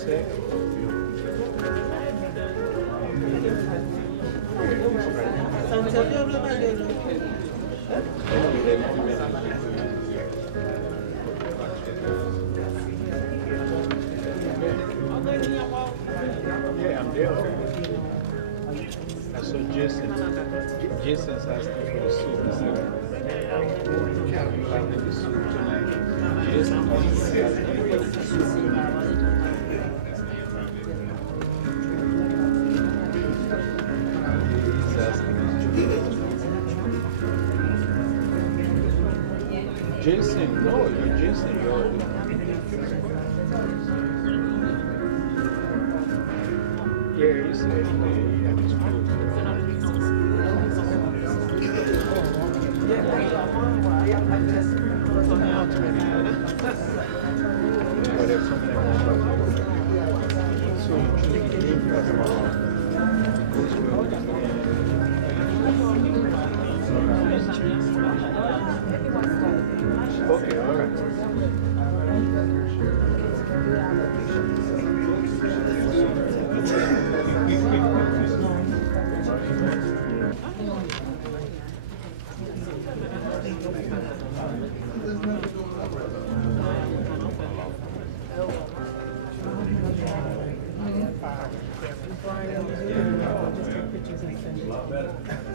say? Yeah, I'm there. I saw Jason. Jason's asking for the soup. He said, I'm having the soup tonight. Jason was asking for the soup. He's asking us to Jason, no, you're Jason. Yeah, he said he had his food. But there's so many okay, all right.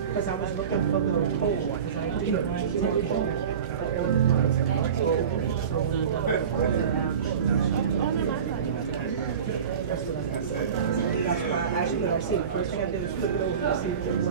Because I was looking for the pole ones. I didn't want to take it. That's why I asked you what I see. First thing I did is flip it over to see if there was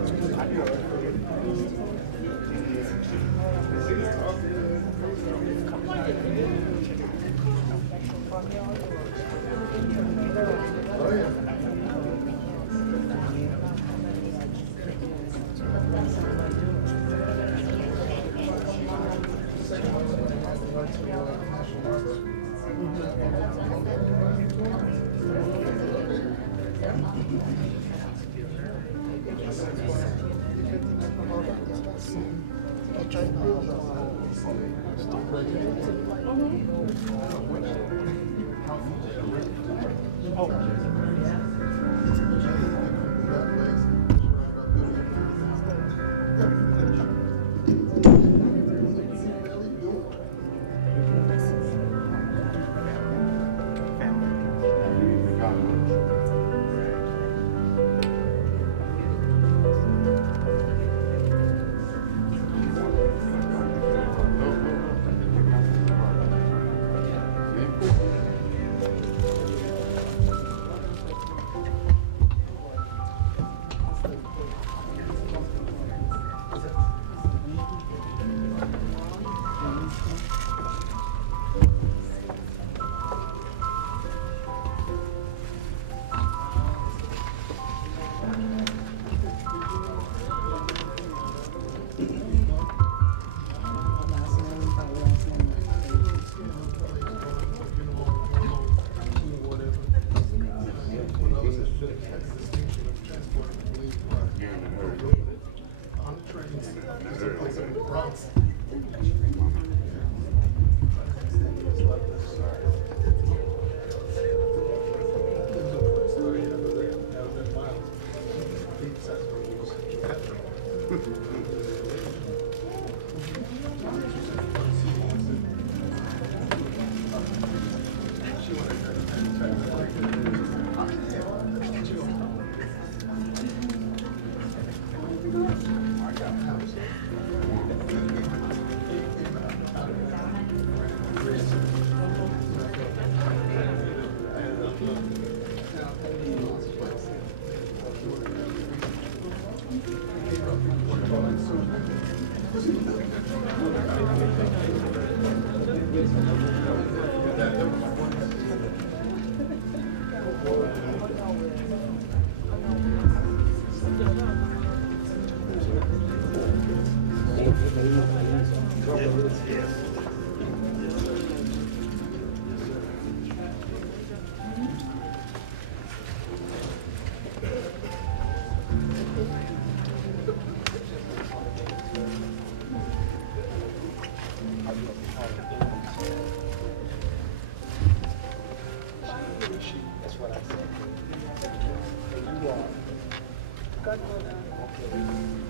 godmother.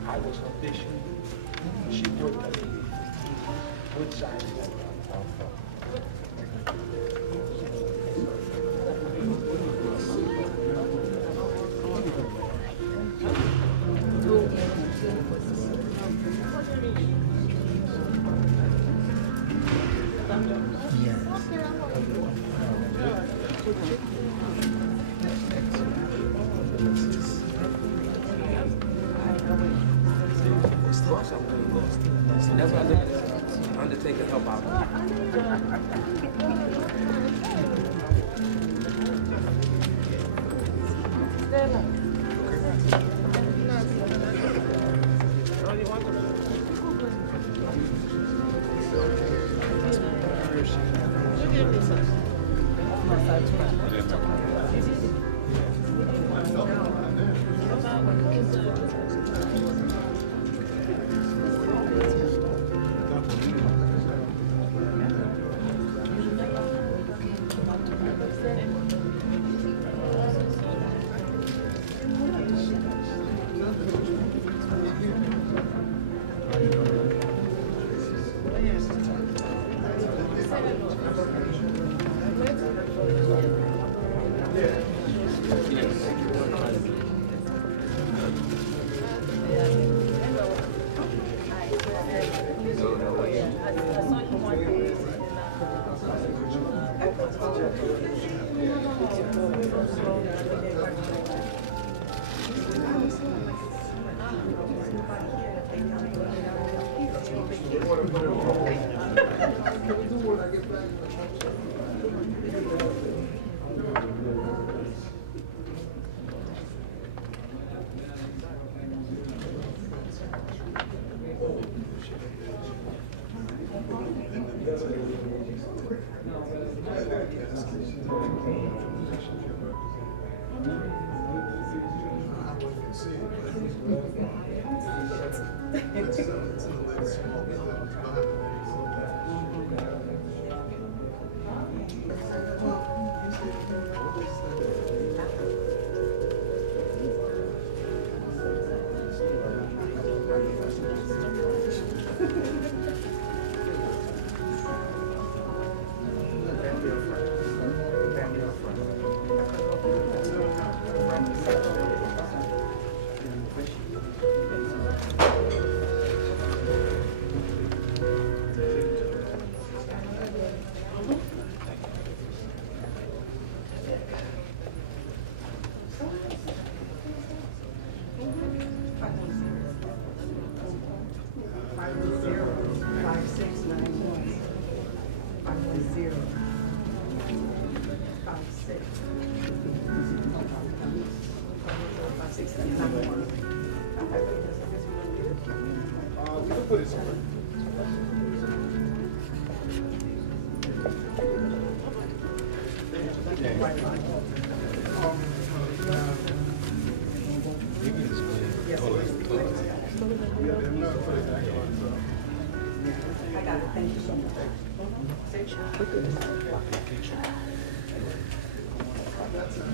I was her bishop. She worked at Woodside. That's why I look at Undertaker help out.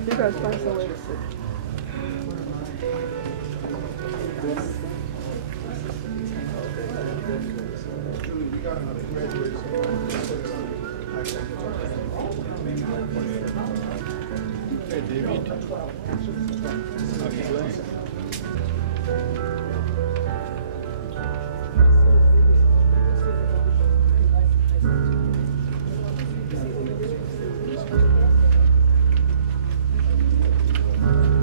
You guys find somewhere to sit. Hey, David. Okay.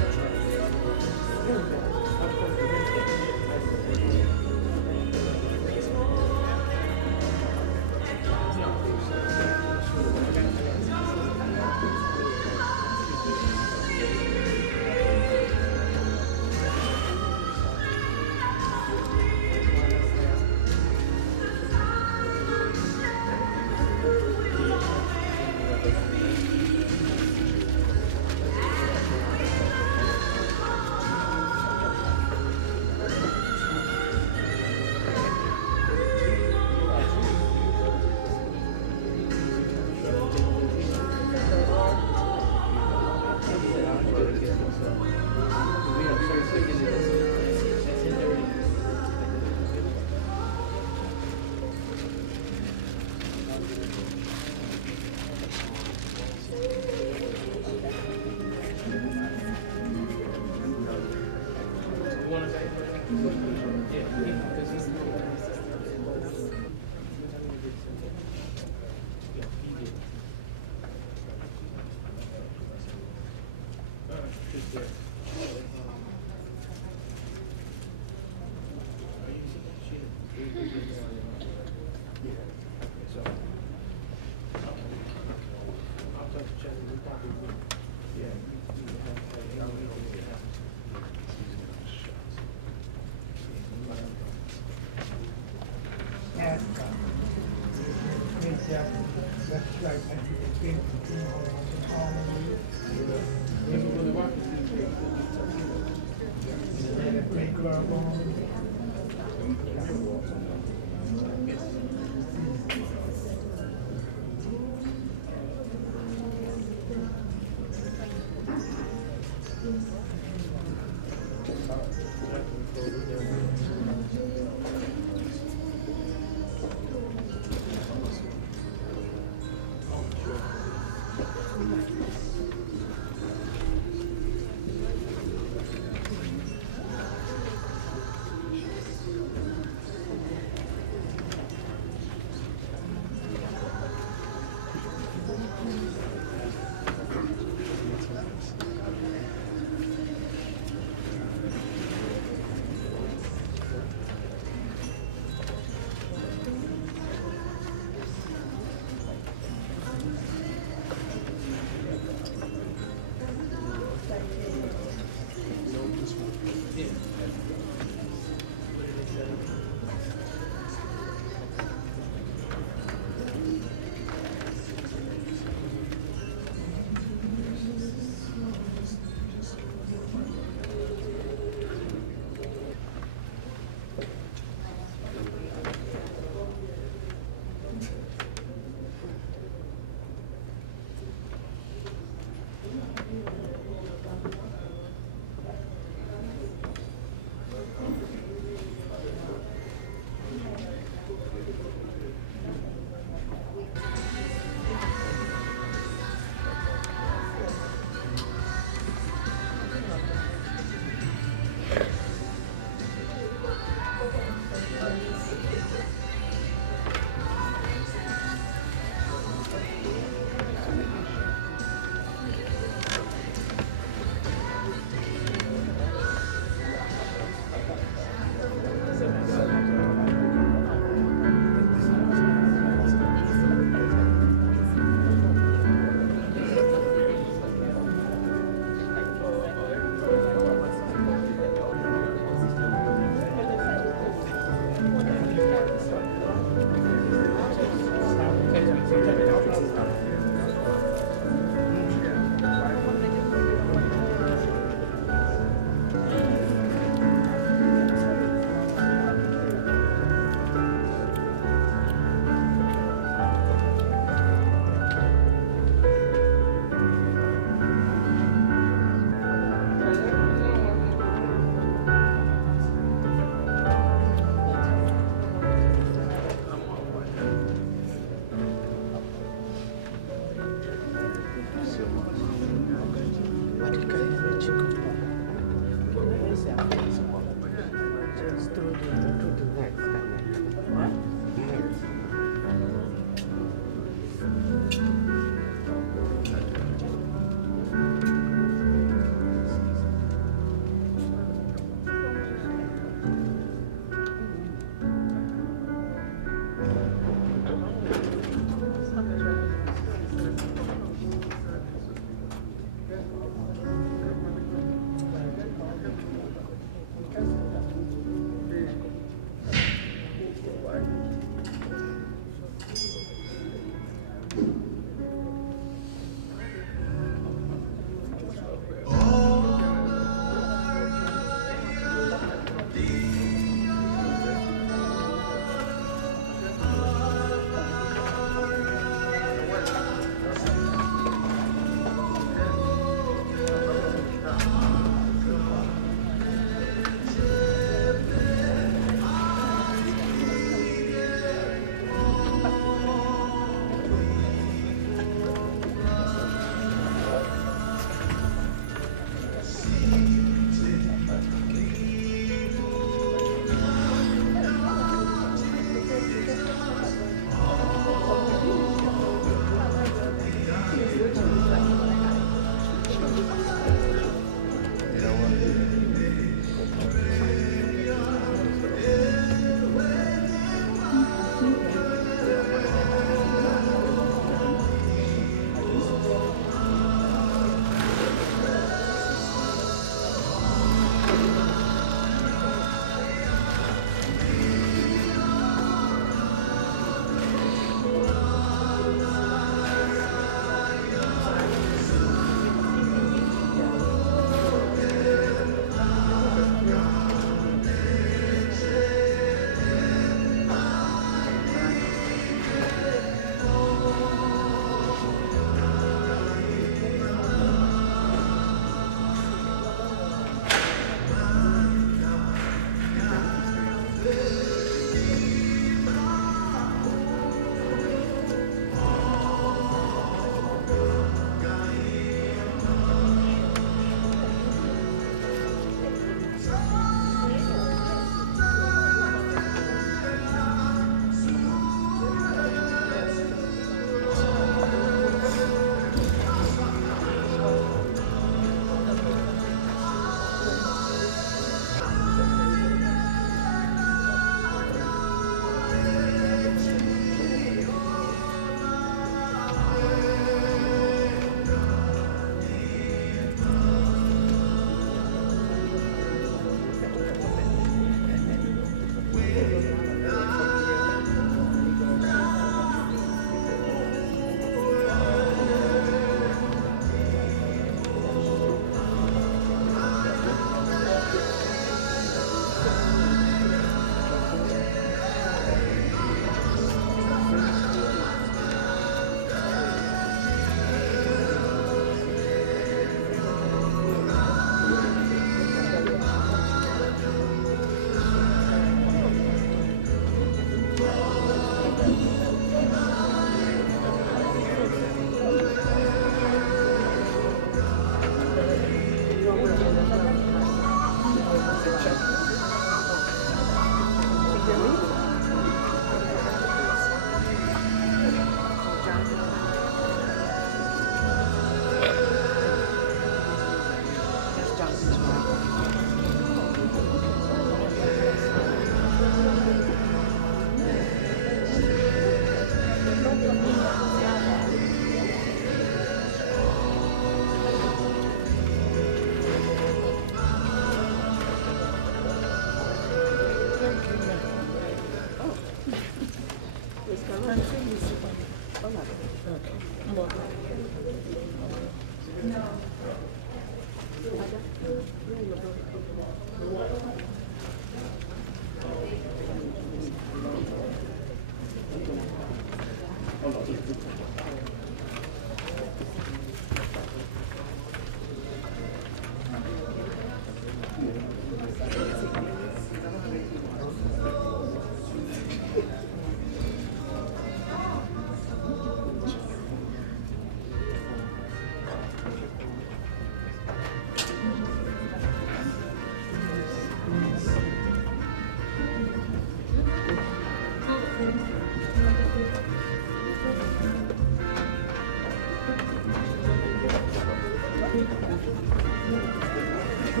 Got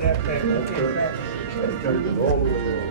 that back. Okay, back. Gotta get all the way on.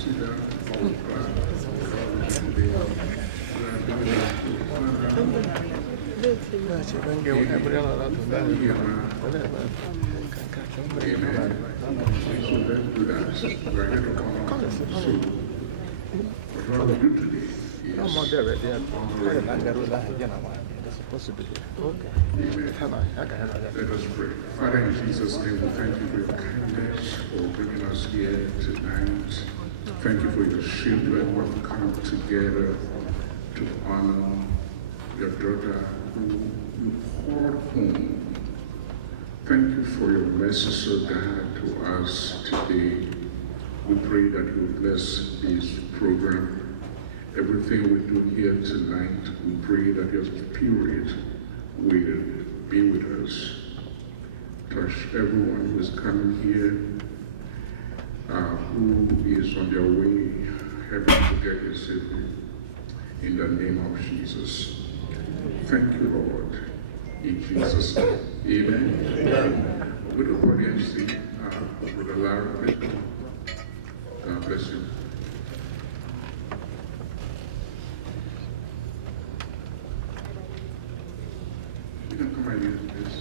consider all Let us pray. Father, in Jesus' name, we thank you for your kindness, for bringing us here tonight. Thank you for your children who have come together to honor your daughter who you called home. Thank you for your mercy, so God, to us today. We pray that you bless this program. Everything we do here tonight, we pray that your spirit will be with us. Touch everyone who is coming here, who is on their way, heaven to get here safely. In the name of Jesus. Thank you, Lord. In Jesus' name. Amen. Amen. With the audience, with a loud prayer. God bless you. You can come right here, please.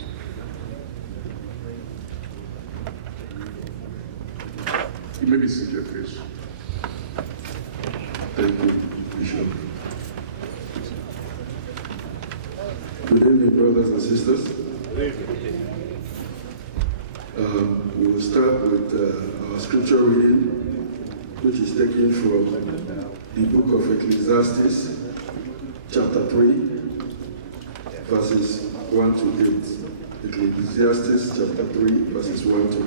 You may be seated, please. Thank you, Bishop. Good evening, brothers and sisters. We will start with our scripture reading, which is taken from the book of Ecclesiastes, chapter 3, verses 1 to 8. Ecclesiastes, chapter 3, verses 1 to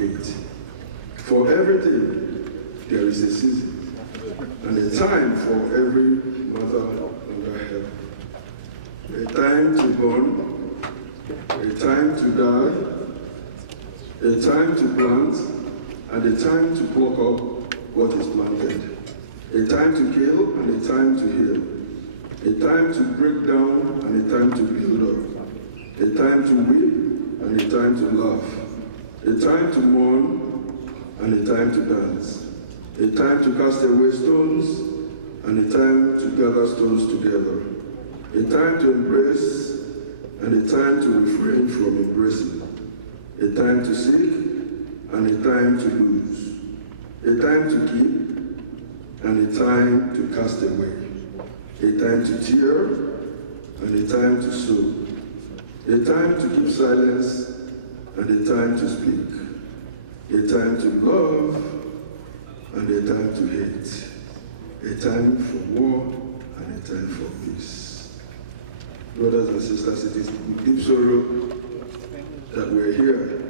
8. For everything there is a season, and a time for every matter under heaven. A time to born, a time to die, a time to plant, and a time to pluck up what is planted. A time to kill and a time to heal. A time to break down and a time to build up. A time to weep and a time to laugh. A time to mourn and a time to dance. A time to cast away stones and a time to gather stones together. A time to embrace and a time to refrain from embracing. A time to seek and a time to lose. A time to keep and a time to cast away. A time to tear and a time to sow. A time to keep silence and a time to speak. A time to love and a time to hate. A time for war and a time for peace. Brothers and sisters, it is with deep sorrow that we're here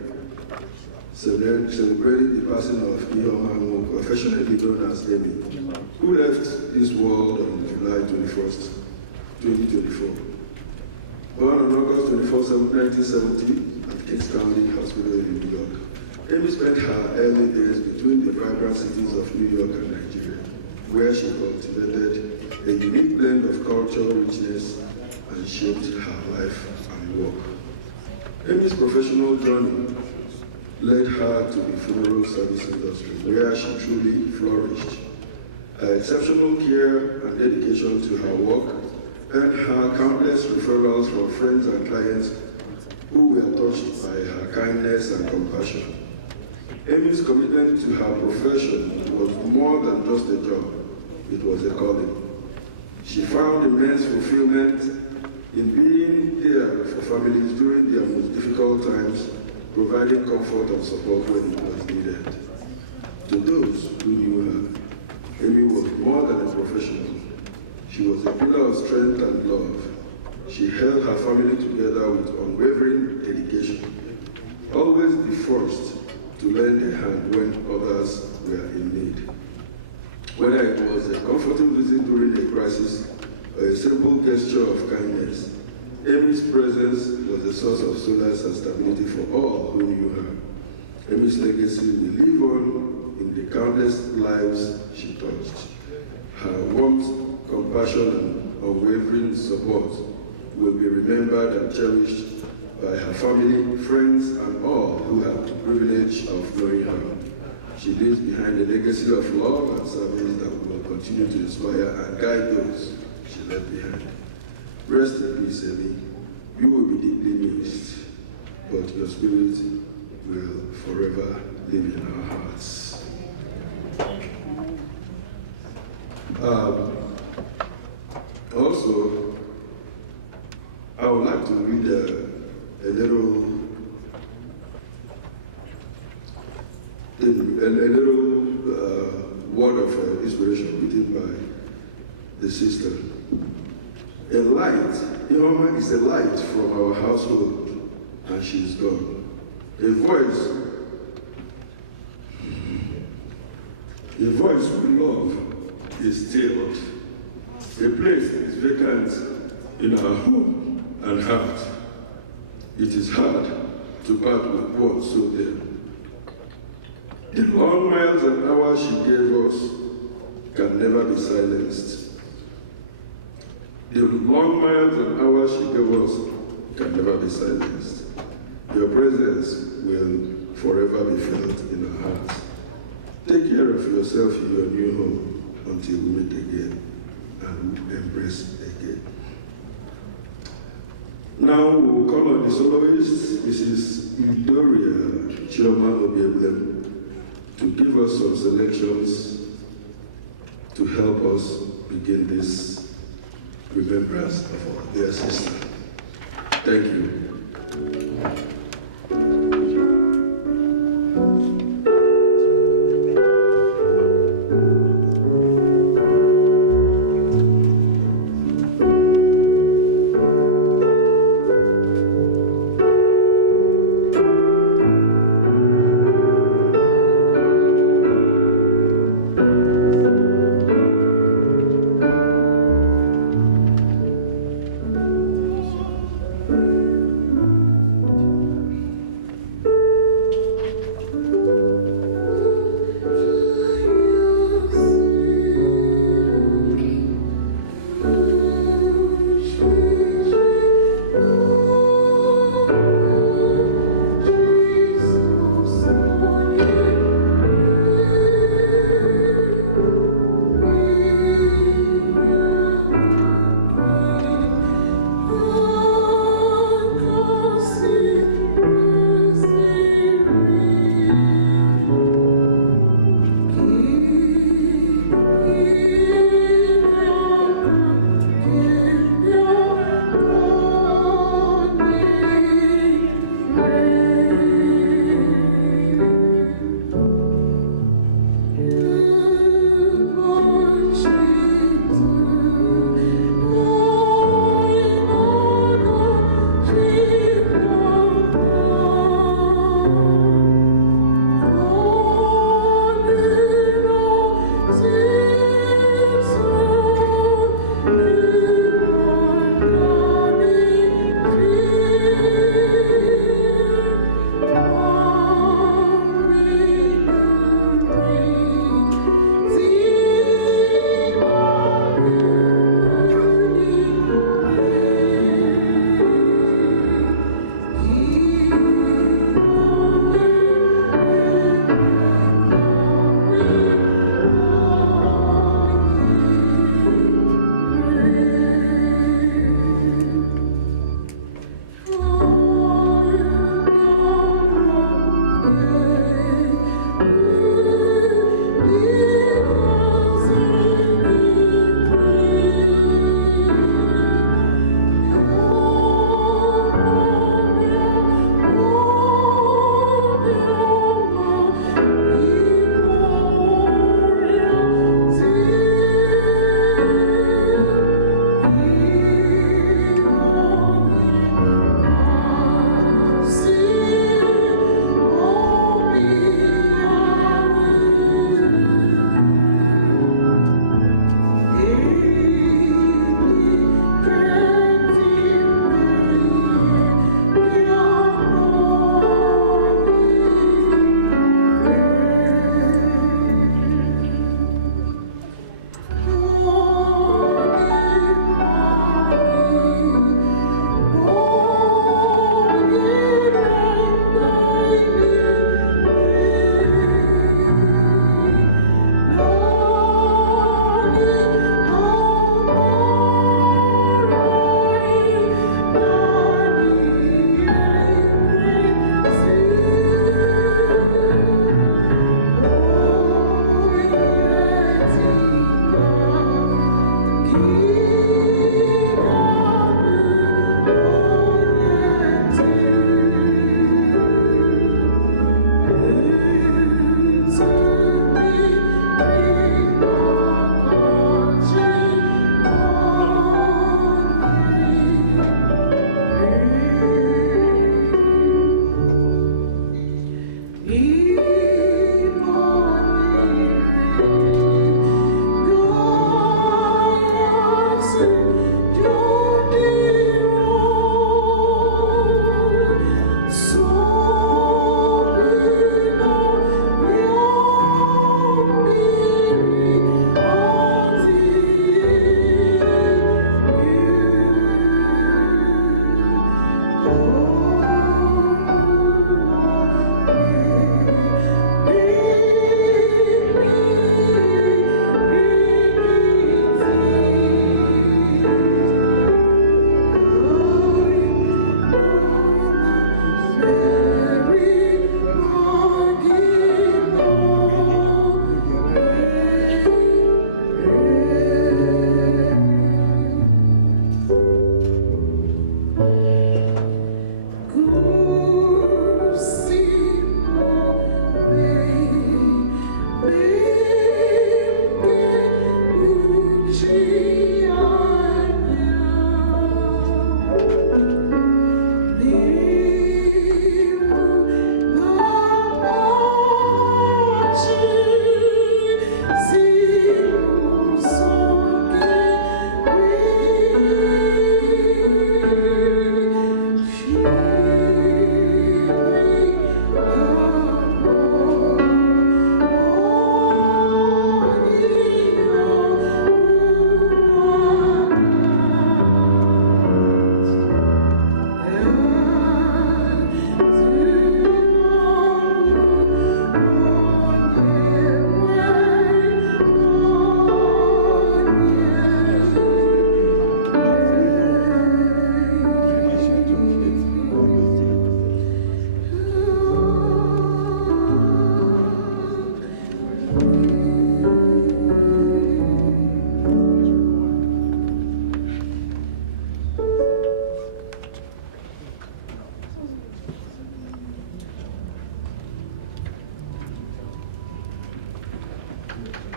celebrating the passing of Ihoma Nwoko, affectionately known as Amy, who left this world on July 21st, 2024. Born on August 24, 1970 at Kings County Hospital in New York, Amy spent her early days between the vibrant cities of New York and Nigeria, where she cultivated a unique blend of cultural richness and shaped her life and work. Amy's professional journey led her to the funeral service industry, where she truly flourished. Her exceptional care and dedication to her work earned her countless referrals from friends and clients who were touched by her kindness and compassion. Amy's commitment to her profession was more than just a job, it was a calling. She found immense fulfillment in being there for families during their most difficult times, providing comfort and support when it was needed. To those who knew her, Amy was more than a professional. She was a pillar of strength and love. She held her family together with unwavering dedication, always the first to lend a hand when others were in need. Whether it was a comforting visit during a crisis or a simple gesture of kindness, Amy's presence was a source of solace and stability for all who knew her. Amy's legacy will live on in the countless lives she touched. Her warmth, compassion, and unwavering support will be remembered and cherished by her family, friends, and all who have the privilege of knowing her. She leaves behind a legacy of love and service that will continue to inspire and guide those she left behind. Rest in peace, Amy. You will be deeply missed, but your spirit will forever live in our hearts. Also, I would like to read a little word of inspiration written by the sister. A light, Ihoma is a light from our household, and she is gone. A voice we love is stilled. A place is vacant in our home and heart. It is hard to part with one so dear. The long miles and hours she gave us can never be silenced. The long miles and hours she gave us can never be silenced. Your presence will forever be felt in our hearts. Take care of yourself in your new home until we meet again and embrace again. Now we will call on the soloist, Mrs. Eudoria Chioma Obieblem, to give us some selections to help us begin this remembrance of our dear sister. Thank you.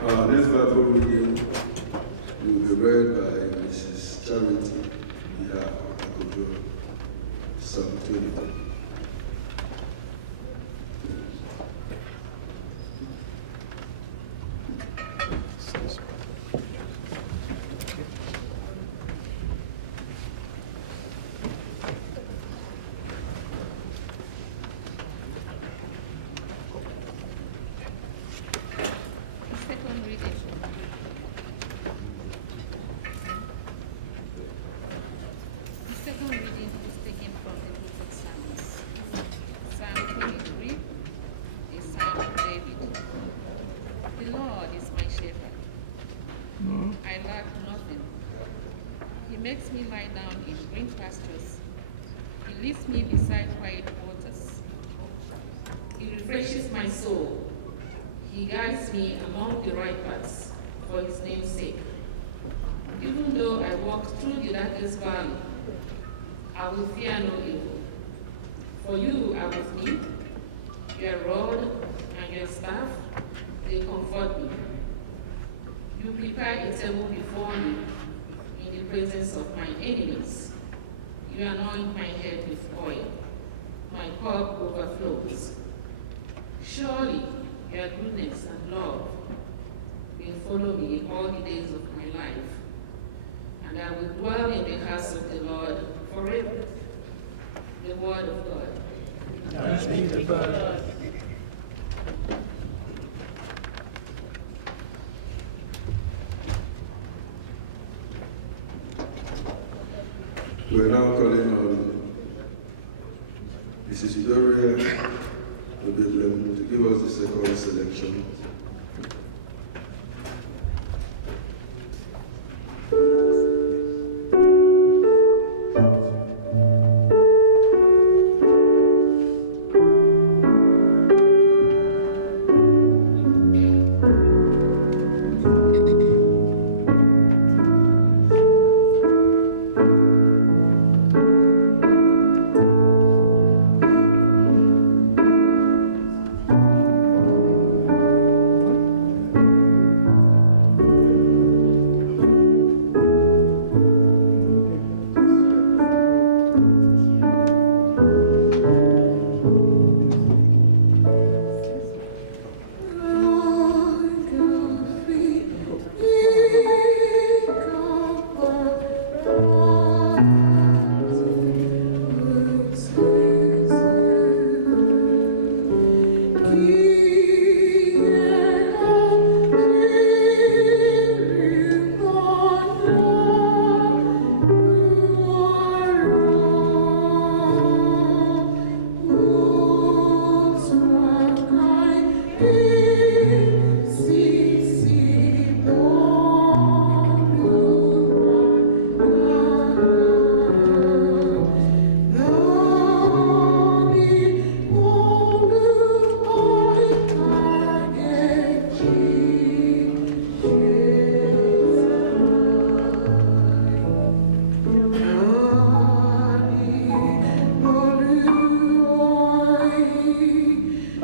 Our next Bible reading will be read by Mrs. Charity Akojo, Psalm 23. Makes me lie down in green pastures. He leads me beside quiet waters. He refreshes my soul. He guides me along the right paths for his name's sake. Even though I walk through the darkest valley, I will fear no evil. For you are with me. Your rod and your staff, they comfort me. You prepare a table before me in the presence of my enemies. You anoint my head with oil. My cup overflows. Surely your goodness and love will follow me all the days of my life, and I will dwell in the house of the Lord forever. The word of God. Thanks be to God. We're now calling on Mrs. Idoria Obedlem to give us the second selection.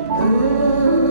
Oh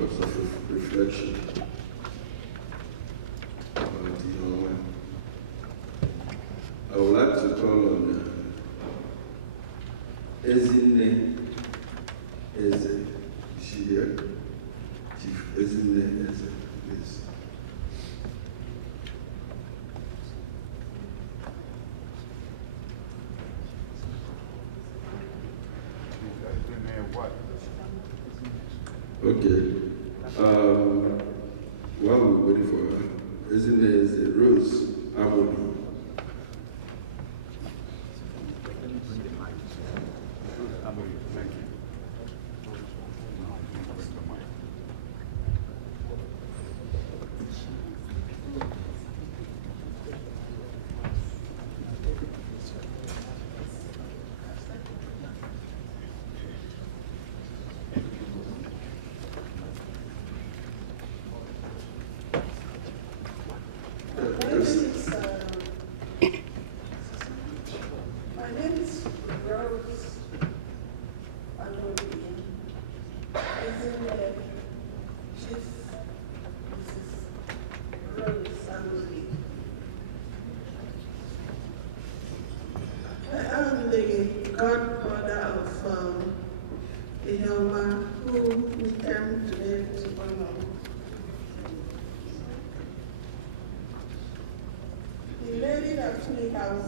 words of reflection about the young man. I would like to call on Ezinne Eze. Is she here? Chief Ezinne Eze, please. Okay. While we're waiting for her, Ezinne Eze, Rose Amoni. Godmother of Iheoma, who we came today to honor. The lady that we have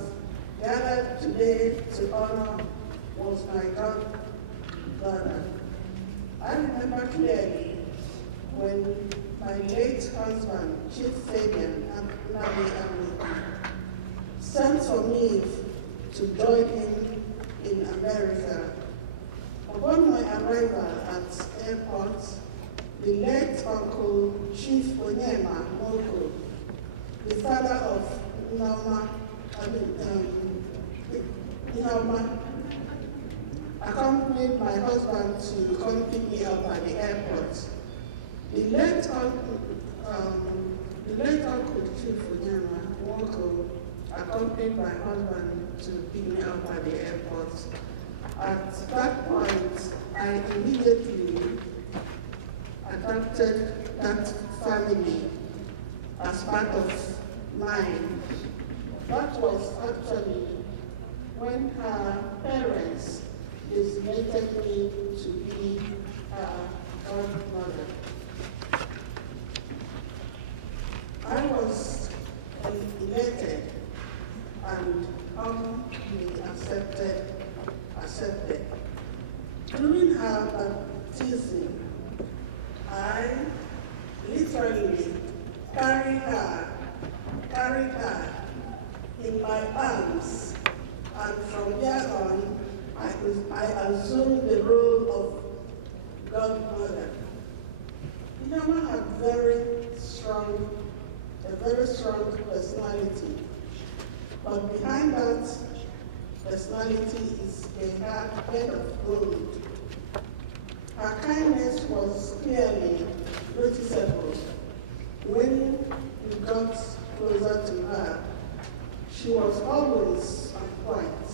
gathered today to honor was my godmother. I remember clearly when my late husband, Chief Fabian Nabi sent for me to join him in America. Upon my arrival at airport, the late Uncle Chief Onyema Moko, the father of Nneoma, accompanied my husband to come pick me up at the airport. The late Uncle Chief Onyema Moko accompanied my husband to pick me up at the airport. At that point, I immediately adopted that family as part of mine. That was actually when her parents designated me to be her godmother. I was elated and humbly accepted. During her baptism, I literally carried her in my arms, and from there on, I assumed the role of godmother. Iheoma had a very strong personality. But behind that personality is a head of gold. Her kindness was clearly noticeable. When we got closer to her, she was always on point,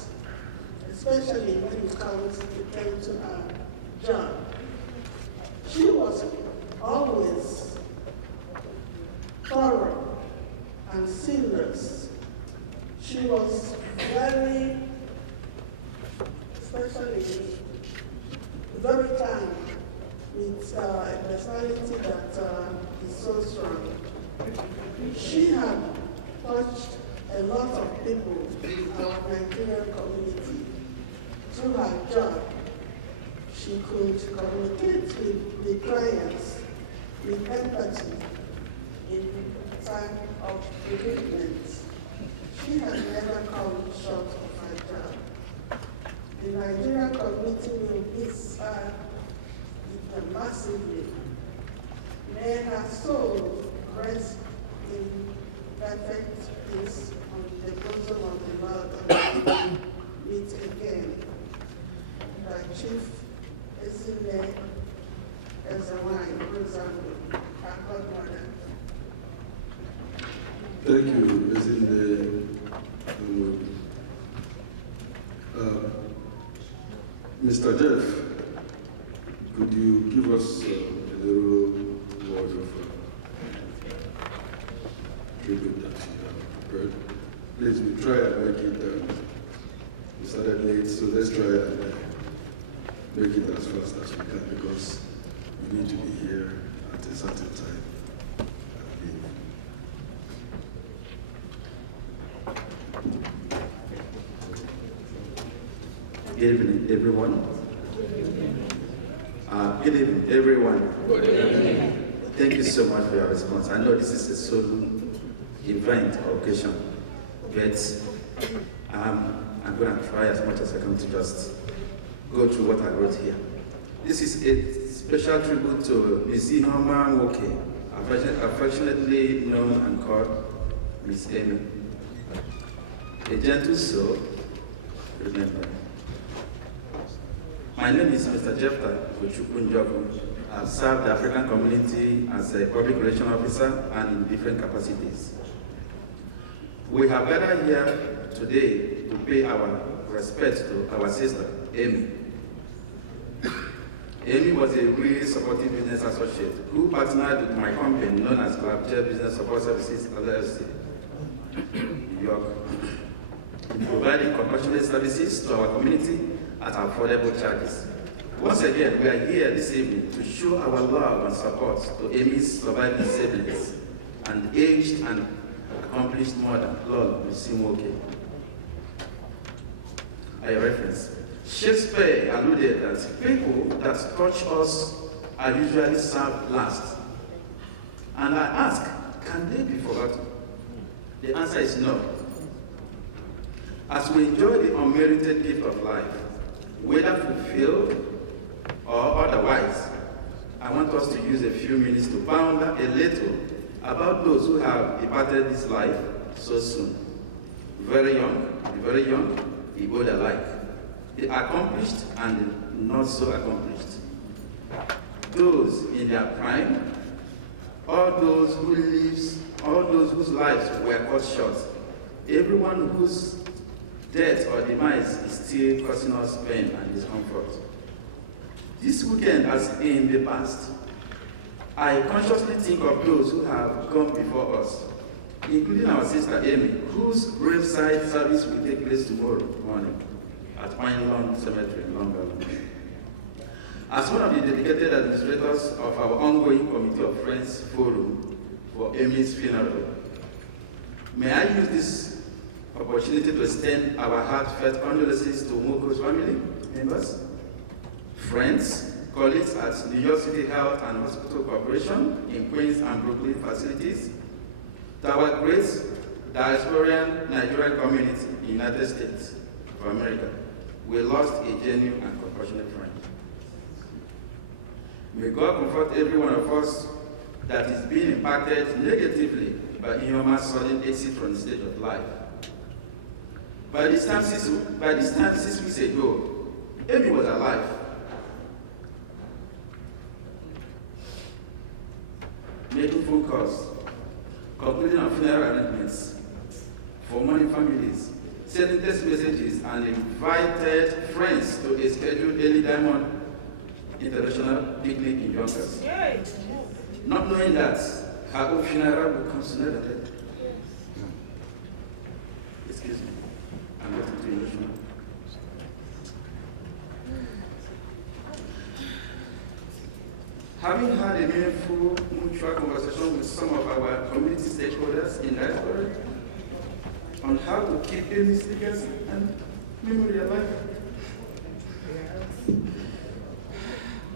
especially when it came to her job. She was always thorough and serious. She was very kind, with a personality that is so strong. She had touched a lot of people in our Nigerian community. Through her job, she could communicate with the clients with empathy in time of bereavement. She had never come short of her job. The Nigerian community will miss her massively. May her soul rest in perfect peace on the bosom of the Lord and meet again. By Chief Ezinne Ezewine, Rosamond, her godmother. Thank you, Ezinne. Mr. Jeff, could you give us a little lot of tribute that she prepared. Please, we try and make it, we started late, so let's try and make it as fast as we can because we need to be here at a certain time. Good evening, everyone. Good evening, everyone. Thank you so much for your response. I know this is a solemn event or occasion, but I'm going to try as much as I can to just go through what I wrote here. This is a special tribute to Ms. Iheoma Nwoke, affectionately known and called Miss Amy. A gentle soul, remember. My name is Mr. Jephthah Ochukwu. I've served the African community as a public relations officer and in different capacities. We have gathered here today to pay our respect to our sister, Amy. Amy was a really supportive business associate who partnered with my company known as Clapchair Business Support Services, LLC, New York, in providing compassionate services to our community at affordable charges. Once again, we are here this evening to show our love and support to Amy's surviving siblings and aged and accomplished mother, Lord Ms. Nwoke. I reference. Shakespeare alluded that people that touch us are usually served last. And I ask, can they be forgotten? The answer is no. As we enjoy the unmerited gift of life, whether fulfilled or otherwise, I want us to use a few minutes to ponder a little about those who have departed this life so soon. Very young, Igbo alike. The accomplished and the not so accomplished. Those in their prime, all those whose lives were cut short. Everyone whose death or demise is still causing us pain and discomfort. This weekend, as in the past, I consciously think of those who have come before us, including our sister Amy, whose graveside service will take place tomorrow morning at Pine Lawn Cemetery in Long Island. As one of the dedicated administrators of our ongoing Committee of Friends Forum for Amy's funeral, may I use this opportunity to extend our heartfelt condolences to Nwoke's family members, friends, colleagues at New York City Health and Hospital Corporation in Queens and Brooklyn facilities, to our great diasporan Nigerian community in the United States of America. We lost a genuine and compassionate friend. May God comfort every one of us that is being impacted negatively by Iheoma's sudden exit from the stage of life. By this time, 6 weeks ago, Amy was alive. Making phone calls, concluding on funeral arrangements for mourning families, sending text messages, and invited friends to a scheduled Early Diamond International picnic in Yonkers. Not knowing that her own funeral would come sooner than later. Excuse me, I'm getting too emotional. Having had a meaningful mutual conversation with some of our community stakeholders in diaspora on how to keep Amy's legacy and memory alive,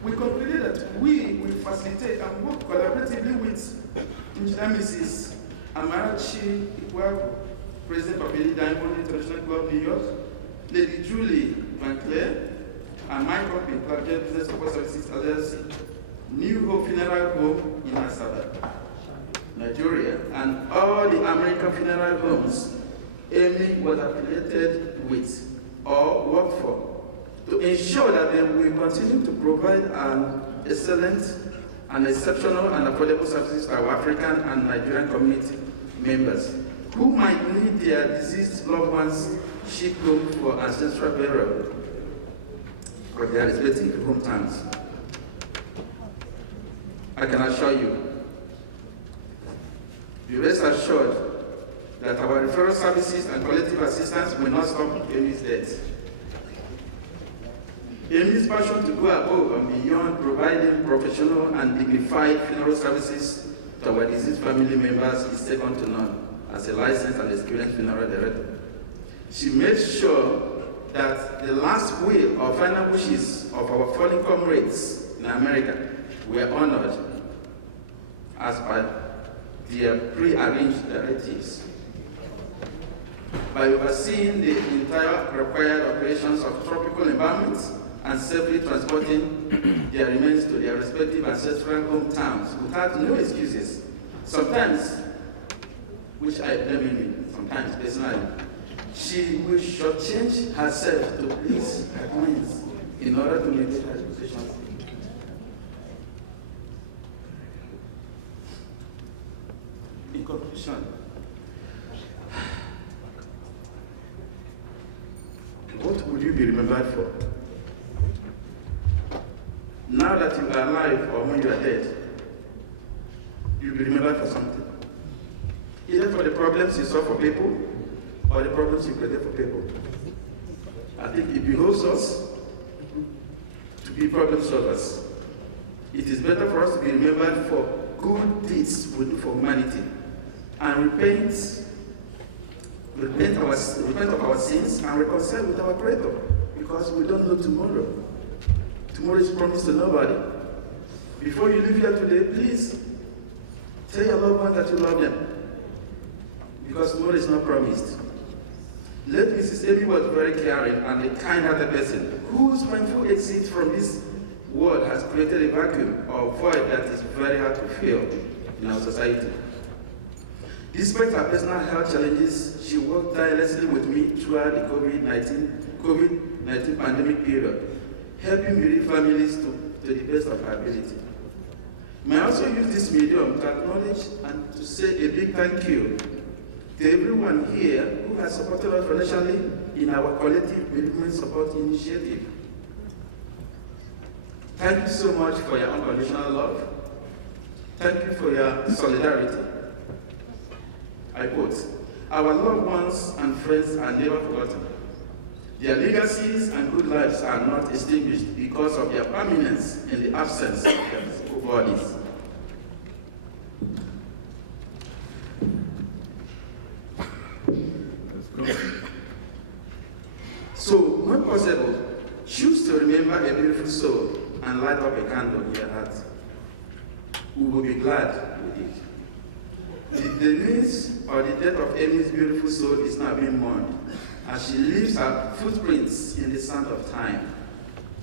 we concluded that we will facilitate and work collaboratively with Engineer Mrs. Amarachi Ikwaku, President of Early Diamond International Club, New York, Lady Julie Van Clare, and my company, Clapchair Business Support Services, LLC, New Hope Funeral Home in Asaba, Nigeria, and all the American funeral homes Amy was affiliated with or worked for, to ensure that they will continue to provide an excellent and exceptional and affordable services to our African and Nigerian community members who might need their deceased loved ones shipped home for ancestral burial for their respective hometowns. I can assure you Be rest assured that our referral services and collective assistance will not stop Amy's death. Amy's passion to go above and beyond providing professional and dignified funeral services to our deceased family members is second to none as a licensed and experienced funeral director. She made sure that the last will or final wishes of our fallen comrades in America were honored as per their pre-arranged directives. By overseeing the entire required operations of tropical environments and safely transporting their remains to their respective ancestral hometowns without no excuses, sometimes, which I blame me, sometimes personally, she will shortchange herself to please her clients in order to maintain her position. In conclusion, what would you be remembered for? Now that you are alive or when you are dead, you'll be remembered for something. Either for the problems you solve for people or the problems you create for people. I think it behoves us to be problem solvers. It is better for us to be remembered for good deeds we do for humanity and repent of our sins and reconcile with our Creator, because we don't know tomorrow. Tomorrow is promised to nobody. Before you leave here today, please tell your loved ones that you love them, because tomorrow is not promised. Late Mrs. Amy was very caring and a kind-hearted person whose painful exit from this world has created a vacuum or void that is very hard to fill in our society. Despite her personal health challenges, she worked tirelessly with me throughout the COVID-19 pandemic period, helping bereaved families to the best of her ability. May I also use this medium to acknowledge and to say a big thank you to everyone here who has supported us financially in our collective bereavement support initiative. Thank you so much for your unconditional love. Thank you for your solidarity. I quote, "Our loved ones and friends are never forgotten. Their legacies and good lives are not extinguished because of their permanence in the absence of their physical bodies." So, when possible, choose to remember a beautiful soul and light up a candle in your heart. We will be glad with it. The news or the death of Amy's beautiful soul is now being mourned as she leaves her footprints in the sand of time,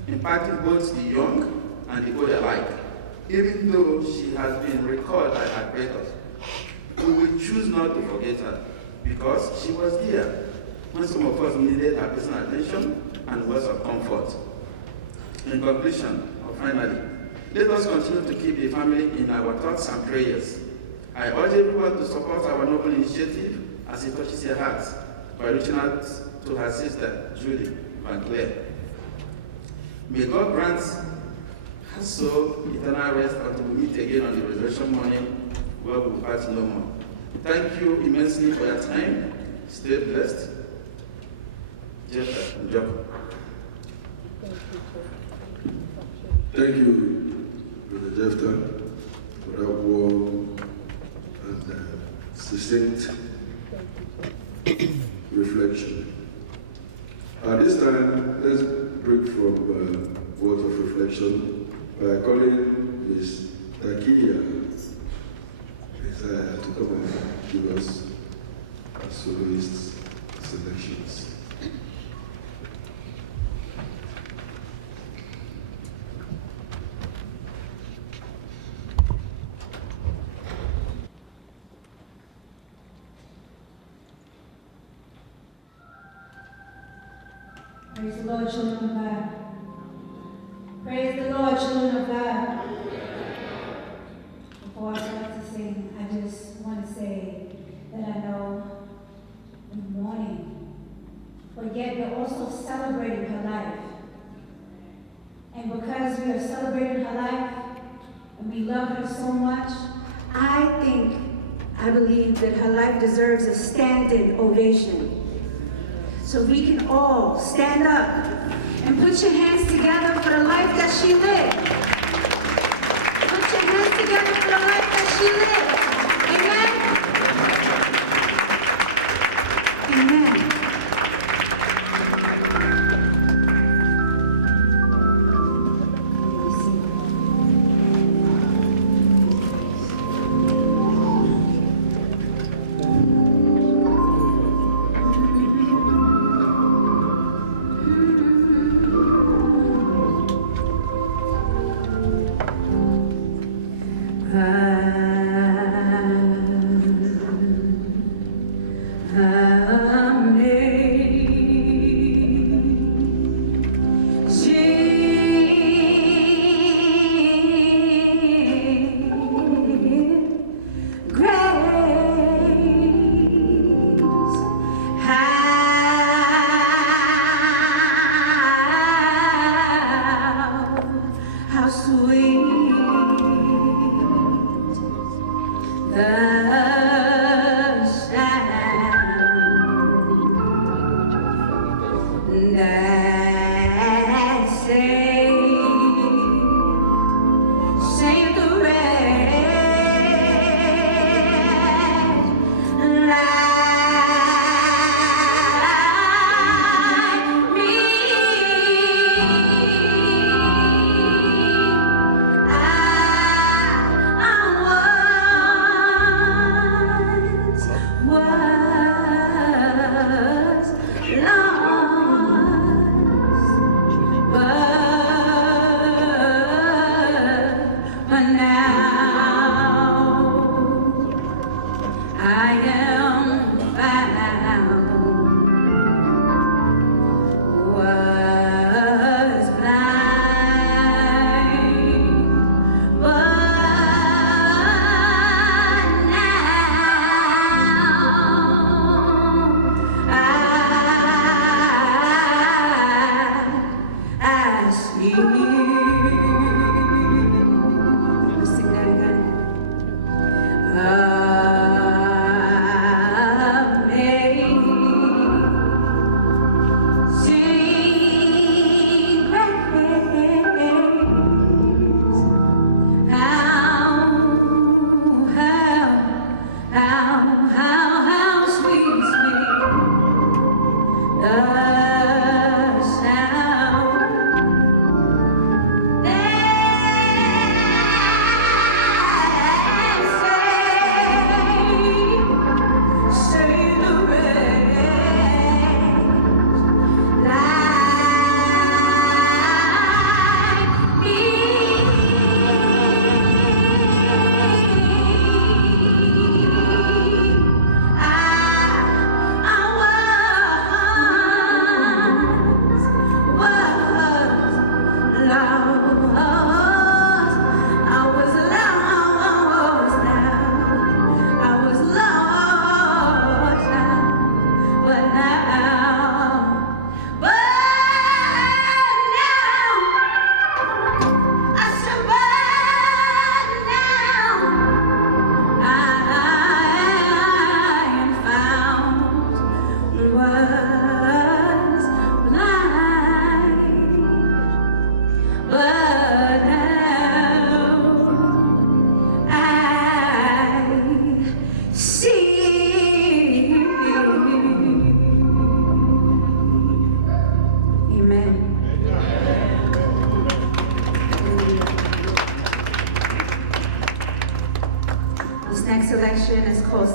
impacting both the young and the old alike. Even though she has been recalled by her Creator, we will choose not to forget her because she was there when some of us needed her personal attention and words of comfort. In conclusion, or finally, let us continue to keep the family in our thoughts and prayers. I urge everyone to support our noble initiative as it touches your heart by reaching out to her sister, Julie Van Clare. May God grant her soul eternal rest until we meet again on the resurrection morning where we will part no more. Thank you immensely for your time. Stay blessed. Jeff and Jacob. Thank you, Brother Jephthah, for that warm and succinct reflection. At this time, let's break from words of reflection by calling Ms. Takia Isaiah to come and give us soloist selections. Praise the Lord, children of God. Praise the Lord, children of God. Before I start to sing, I just want to say that I know we're mourning, but yet we're also celebrating her life. And because we are celebrating her life and we love her so much, I think I believe that her life deserves a standing ovation. So we can all stand up and put your hands together for the life that she lived. Put your hands together for the life that she lived. Amen? Amen.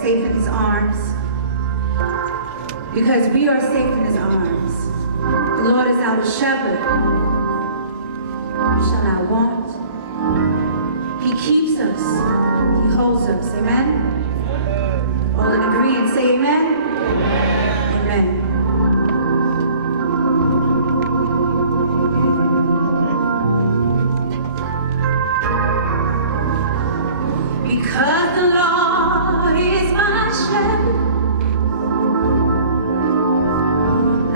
Safe in his arms, because we are safe in his arms. The Lord is our shepherd. We shall not want. He keeps us. He holds us. Amen? All in agree and say amen? Amen. Because the Lord is my shepherd,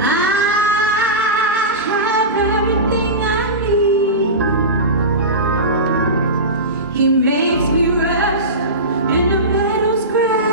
I have everything I need. He makes me rest in the meadow's grass.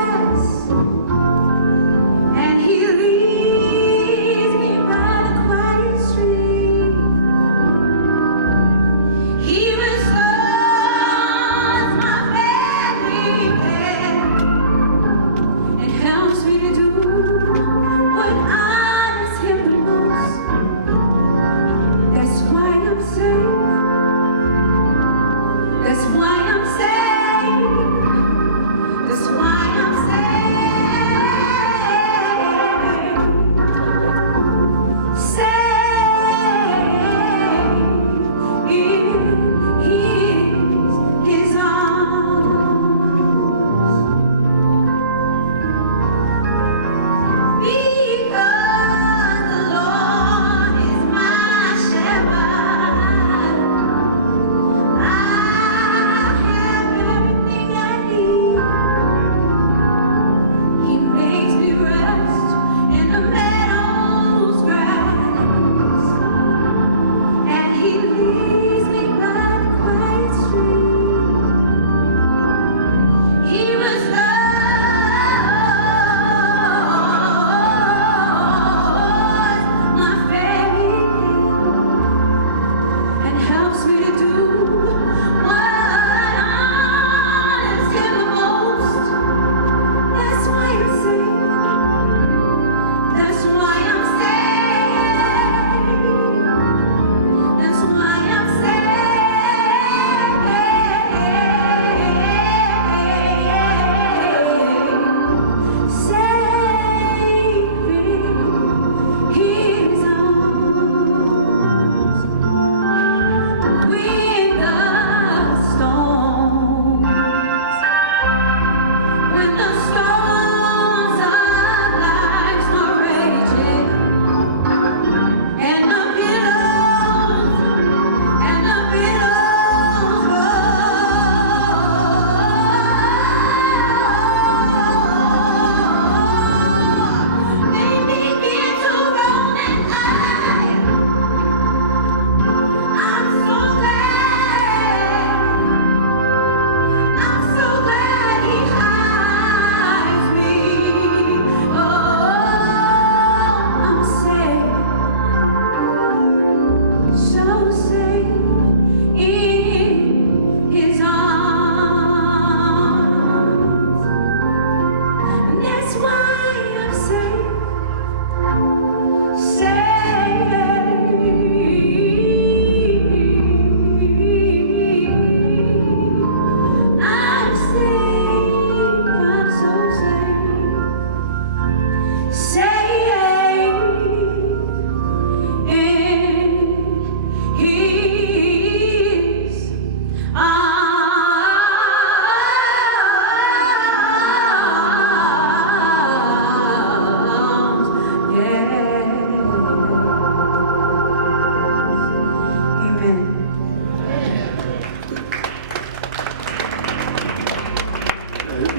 Thank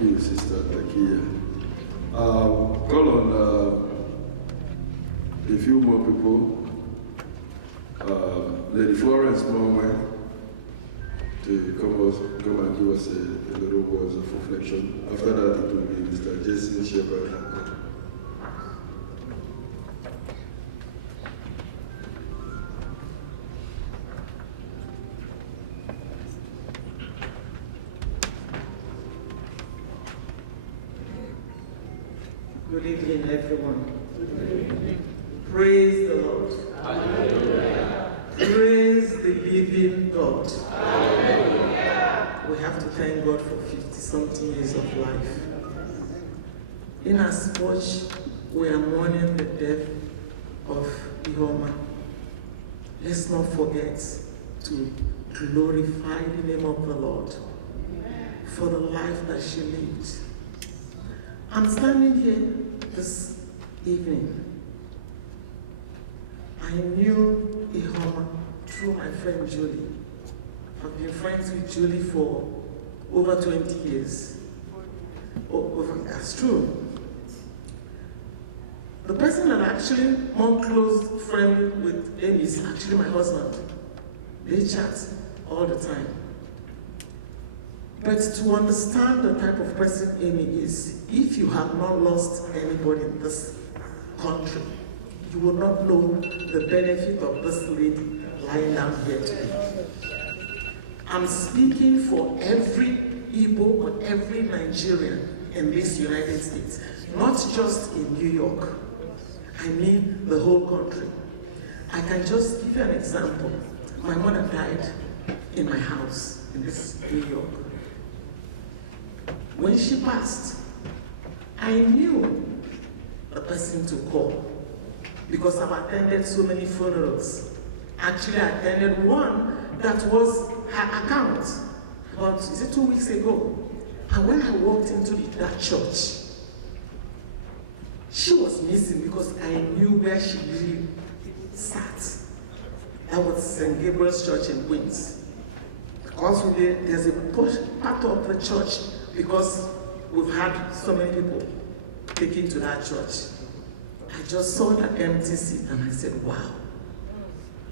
you, Sister Takia. Call on a few more people. Lady Florence Morway to come and give us a little words of reflection. After that, it will be Mr. Jason Shepherd. Good evening, everyone. Praise the Lord. Hallelujah. Praise the living God. Hallelujah. We have to thank God for 50-something years of life. In as much we are mourning the death of Ihoma, let's not forget to glorify the name of the Lord for the life that she lived. I'm standing here this evening. I knew Ihoma through my friend Julie. I've been friends with Julie for over 20 years. That's true. The person that actually more close friend with Amy is actually my husband. They chat all the time. But to understand the type of person Amy is, if you have not lost anybody in this country, you will not know the benefit of this lady lying down here today. I'm speaking for every Igbo or every Nigerian in this United States, not just in New York. I mean the whole country. I can just give you an example. My mother died in my house in this New York. When she passed, I knew the person to call because I've attended so many funerals. Actually, I attended one that was her account about, 2 weeks ago. And when I walked into that church, she was missing because I knew where she really sat. That was St. Gabriel's Church in Queens. Because there's a part of the church because we've had so many people taken to that church. I just saw that empty seat and I said, wow,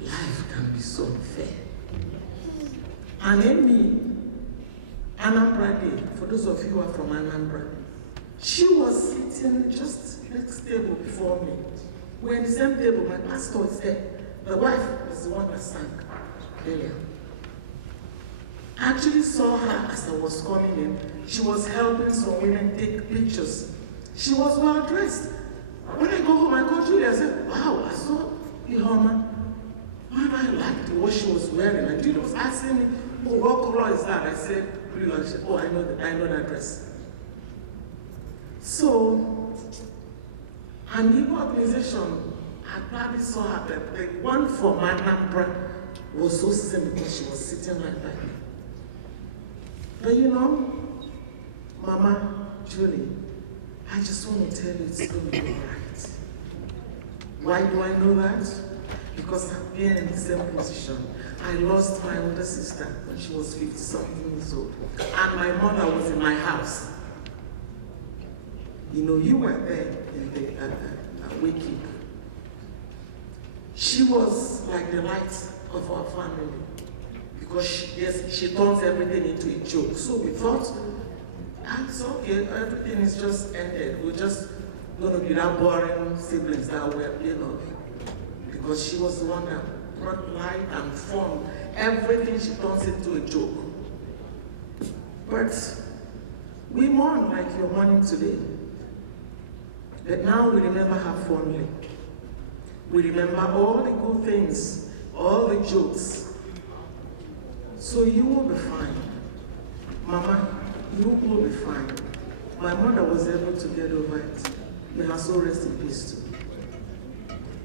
life can be so unfair. And Amy, Anambra Day, for those of you who are from Anambra, she was sitting just next table before me. We're in the same table, my pastor is there. The wife was the one that sang earlier. I actually saw her as I was coming in. She was helping some women take pictures. She was well dressed. When I go home, I called Julia, I said, wow, I saw Ihoma. And I liked what she was wearing. And Julia was asking me, oh, what color is that? I said, blue. And she said, oh, I know that dress. So, an Igbo organization, I probably saw her, but the one for Anambra was so simple because she was sitting right by me. But you know, Mama, Julie, I just want to tell you it's going to be all right. Why do I know that? Because I've been in the same position. I lost my older sister when she was 50-something years old. And my mother was in my house. You know, you were there in the wake-up. She was like the light of our family. Because she turns everything into a joke. So we thought, it's okay, everything is just ended. We're just going to be that boring siblings that were, you know. Because she was the one that brought light and fun. Everything she turns into a joke. But we mourn like you're mourning today. But now we remember her fondly. We remember all the good things, all the jokes. So you will be fine. Mama, you will be fine. My mother was able to get over it. May her soul rest in peace too.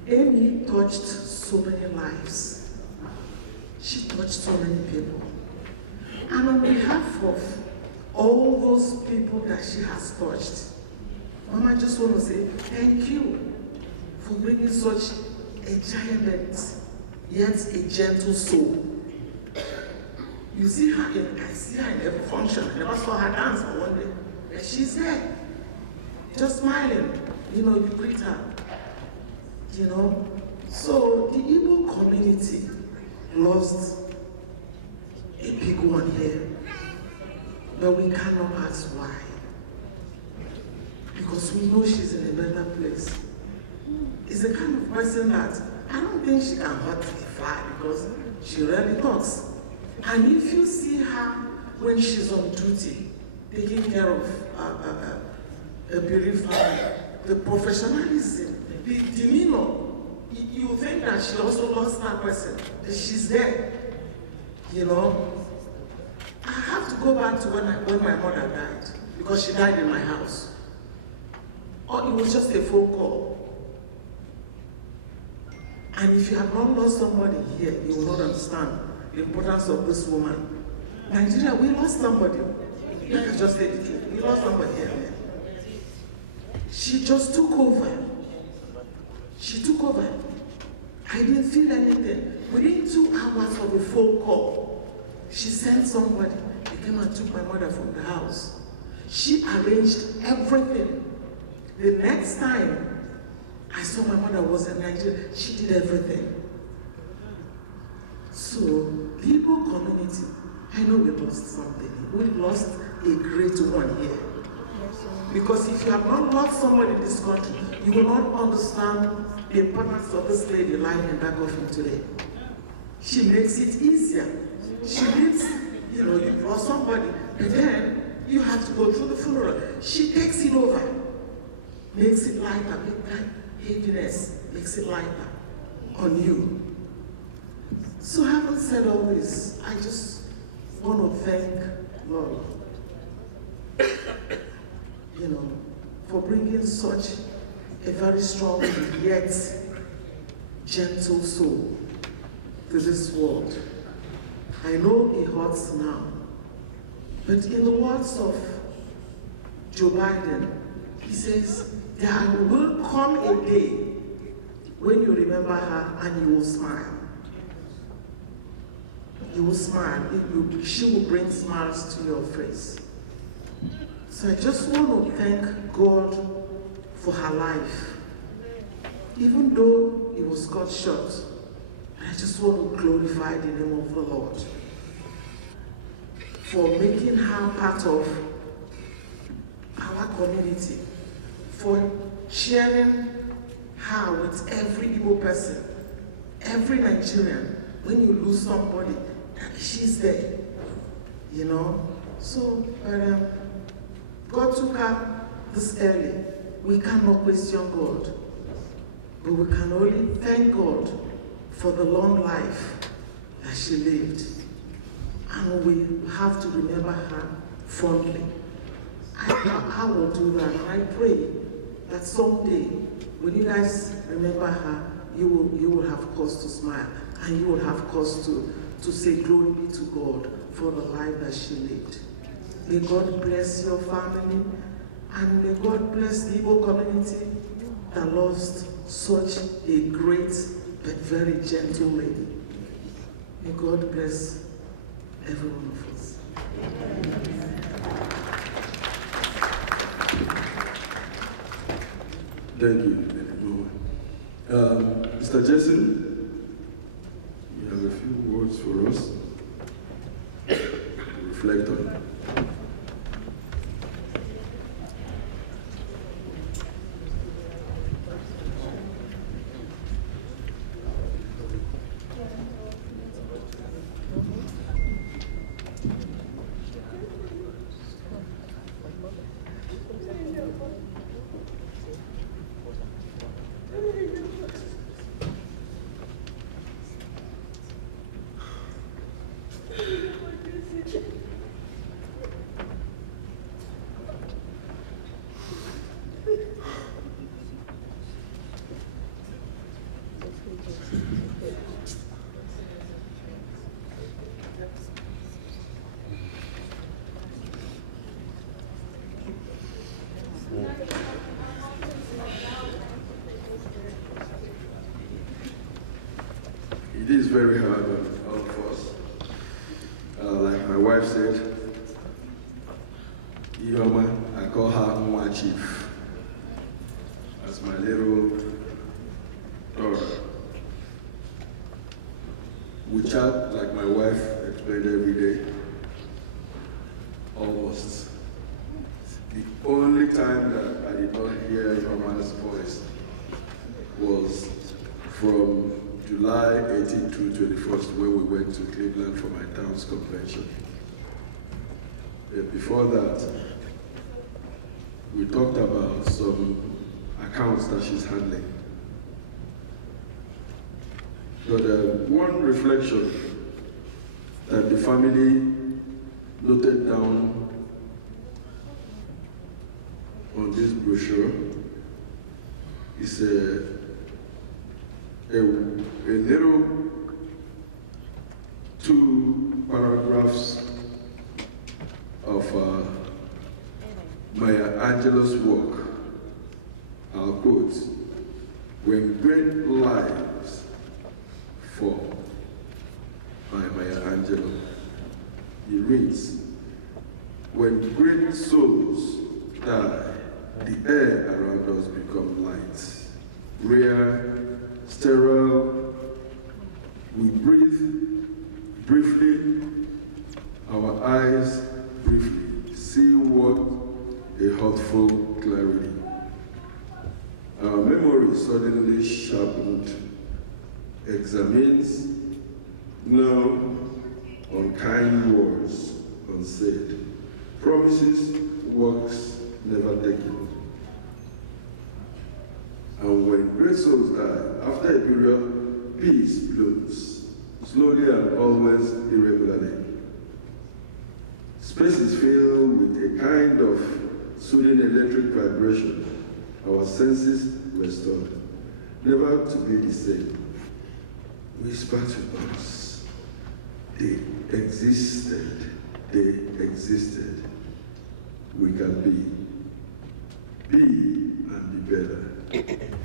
Amy touched so many lives. She touched so many people. And on behalf of all those people that she has touched, Mama, I just want to say thank you for bringing such a giant, yet a gentle soul You see her I see her in every function. I never saw her dance for one day. And she's there, just smiling. You know, you greet her. You know? So the Igbo community lost a big one here. But we cannot ask why. Because we know she's in a better place. Is the kind of person that I don't think she can hurt a fly because she rarely talks. And if you see her when she's on duty, taking care of a bereaved family, the professionalism, the demeanor, you think that she also lost that person, that she's there, you know. I have to go back to when my mother died, because she died in my house. Or it was just a phone call. And if you have not lost somebody here, you will not understand the importance of this woman. Nigeria, we lost somebody. Let me just say the truth. We lost somebody here. She just took over. She took over. I didn't feel anything. Within 2 hours of a phone call, she sent somebody. They came and took my mother from the house. She arranged everything. The next time I saw my mother was in Nigeria, she did everything. So, the Igbo community, I know we lost something. We lost a great one here. Because if you have not lost somebody in this country, you will not understand the importance of this lady lying in that coffin today. She makes it easier. She makes, you know, you lost somebody, and then you have to go through the funeral. She takes it over, makes it lighter, makes that heaviness, makes it lighter on you. So having said all this, I just want to thank Lord, you know, for bringing such a very strong yet gentle soul to this world. I know it hurts now, but in the words of Joe Biden, he says, there will come a day when you remember her and you will smile. You will smile. She will bring smiles to your face. So I just want to thank God for her life. Even though it was cut short, I just want to glorify the name of the Lord for making her part of our community, for sharing her with every Igbo person, every Nigerian. When you lose somebody, she's there, you know. So, God took her this early. We cannot question God, but we can only thank God for the long life that she lived. And we have to remember her fondly. I will do that, and I pray that someday, when you guys remember her, you will have cause to smile, and you will have cause to say glory be to God for the life that she lived. May God bless your family, and may God bless the Igbo community that lost such a great but very gentle lady. May God bless every one of us. Thank you. Mr. Jason, you have a few words for us to reflect on. It is very hard on all of us. wife said, Ioma, I call her Nwa Chief, as my little daughter. We chat like my wife explained every day, almost. The only time that I did not hear Ioma's voice was from July 18th to 21st, when we went to Cleveland for my town's convention. Before that, we talked about some accounts that she's handling. But one reflection that the family noted down on this brochure is a little 2 paragraphs of Maya Angelou's work. I'll quote, "When Great Lives Fall," by Maya Angelou. He reads, "When great souls die, the air around us becomes light, rare, sterile. We breathe briefly, our eyes briefly see what a hurtful clarity. Our memory suddenly sharpened, examines now unkind words unsaid, promises, works never taken. And when great souls die, after a period, peace blooms, slowly and always irregularly. Space is filled with a kind of soothing electric vibration, our senses restored, never to be the same. Whisper to us, they existed, we can be and be better,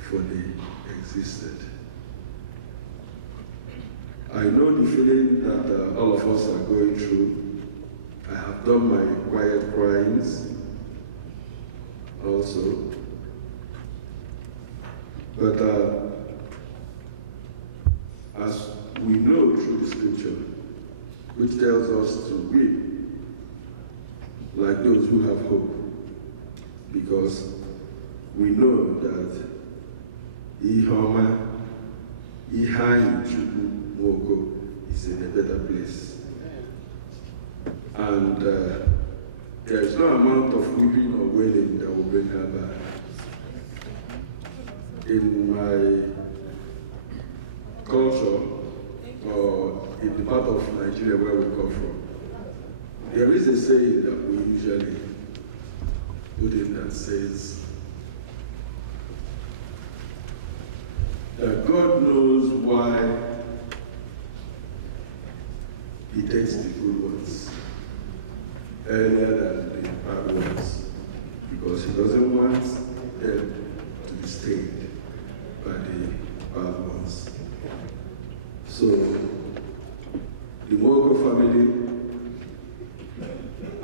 for they existed. I know the feeling that all of us are going through. I have done my quiet cryings also. But as we know through the scripture, which tells us to weep like those who have hope, because we know that Ihoma, Ihani Chukwu Mwoko is in a better place. And there is no amount of weeping or wailing that will bring her back. In my culture, or in the part of Nigeria where we come from, there is a saying that we usually put in that says that God knows why He takes the good ones earlier than the bad ones, because He doesn't want them to be stained by the bad ones. So, the Mwoko family,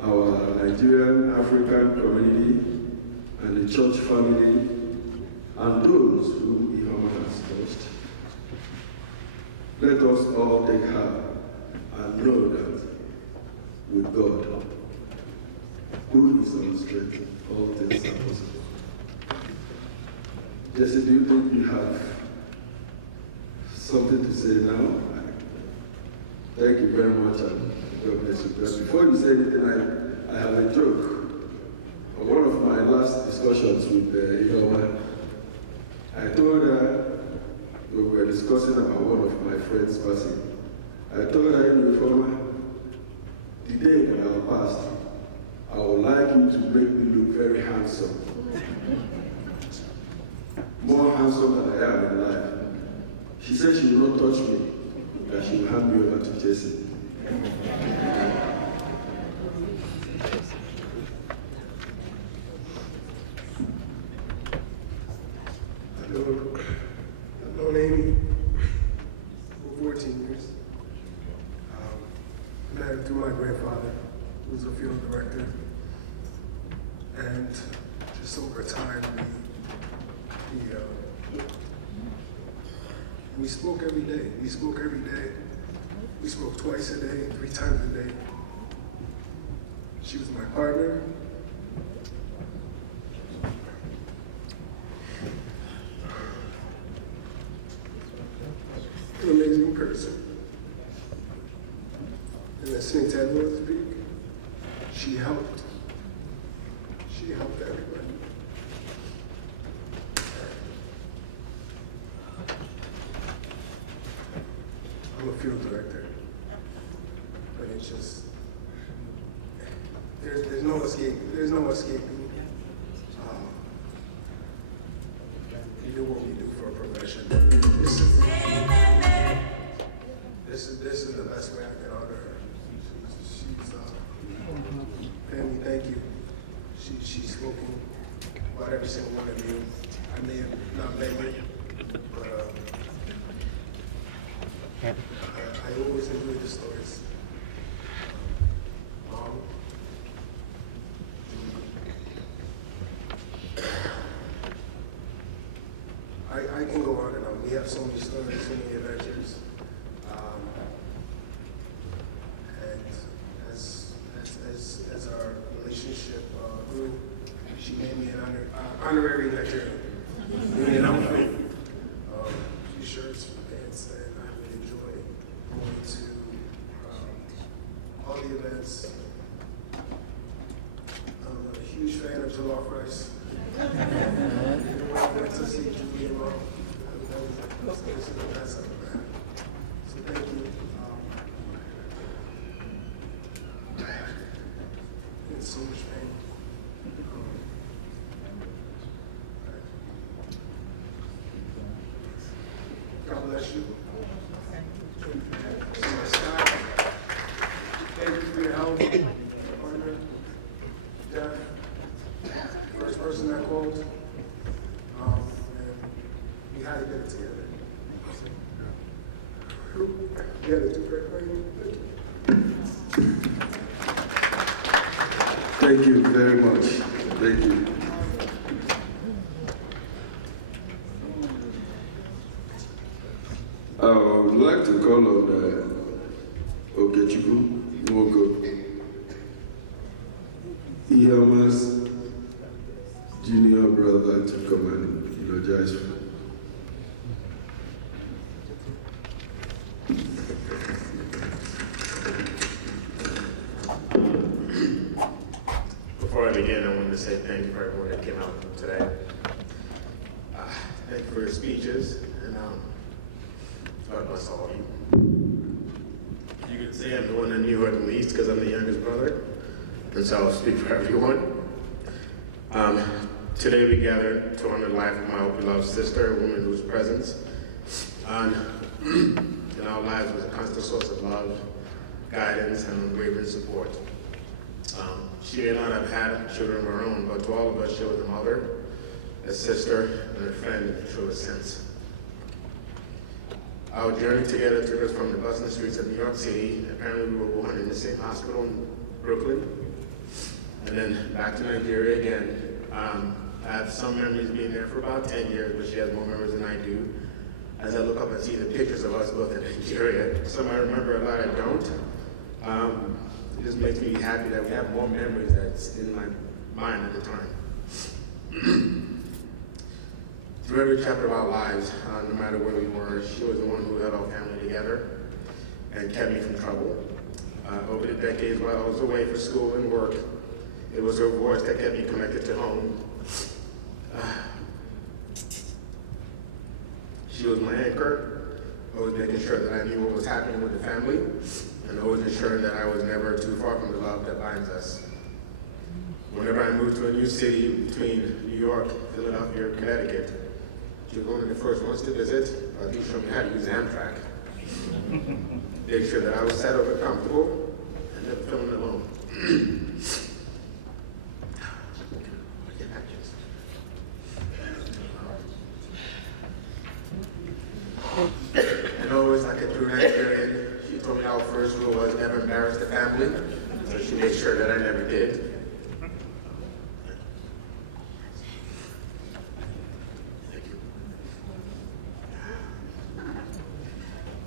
our Nigerian African community, and the church family, and those whom Ihoma has touched, let us all take heart and know that with God, who is our strength, all things are possible. Jesse, do you think you have something to say now? Thank you very much, and God bless you. But before you say anything, I have a joke. On one of my last discussions with Ihoma, I told her, we were discussing about one of my friends passing. I told her, Ihoma, the day when I passed, I would like you to make me look very handsome. More handsome than I am in life. She said she will not touch me, that she will hand me over to Jesse. I've known Amy for 14 years. Met and through my grandfather, who's a field director. And just over time, we spoke every day. We spoke every day. We spoke twice a day, 3 times a day. She was my partner. An amazing person. And listening to everyone speak, she helped. She helped everybody. I'm a field director, but it's just, there's no escaping. There's no escaping. We do what we do for a profession. This is the best way I can honor her. She's family, thank you. She's spoken about every single one of you. I may have not met you, but I always enjoy the stories. Mom, I can go on and on. We have so many stories, so many adventures. And as our relationship grew, she made me an honorary lecturer. You know, few shirts, pants, and I would enjoy going to all the events. I'm a huge fan of jollof rice. I went to see Julia Rowe. This is the best I've ever had. So thank you. In so much pain. God bless you. Thank you for your help, partner, Jeff, first person I called, and we had to get it together. We had to do great. Thank you very much. Thank you. I would like to call on Okechukwu Nwoko, Iyama's junior brother, to come and eulogize. Before I begin, I wanted to say thank you for everyone that came out today. Thank you for your speeches, and God bless all of you. You can say I'm the one that knew her the least because I'm the youngest brother, and so I'll speak for everyone. Today we gather to honor the life of my beloved sister, a woman whose presence in our lives was a constant source of love, guidance, and unwavering support. She may not have had children of her own, but to all of us, she was a mother, a sister, and a friend in the truest sense. Our journey together took us from the bustling streets of New York City. Apparently, we were born in the same hospital in Brooklyn, and then back to Nigeria again. I have some memories being there for about 10 years, but she has more memories than I do. As I look up and see the pictures of us both in Nigeria, some I remember, a lot I don't. It just makes me happy that we have more memories that's in my mind at the time. Through every chapter of our lives, no matter where we were, she was the one who held our family together and kept me from trouble. Over the decades while I was away for school and work, it was her voice that kept me connected to home. She was my anchor, always making sure that I knew what was happening with the family, and always ensuring that I was never too far from the love that binds us. Whenever I moved to a new city between New York, Philadelphia, Connecticut, she was one of the first ones to visit, or at least show me how to use Amtrak. Make sure that I was settled and comfortable, and never feeling alone. And always like a true Nigerian, she told me our first rule was never embarrass the family, so she made sure that I never did.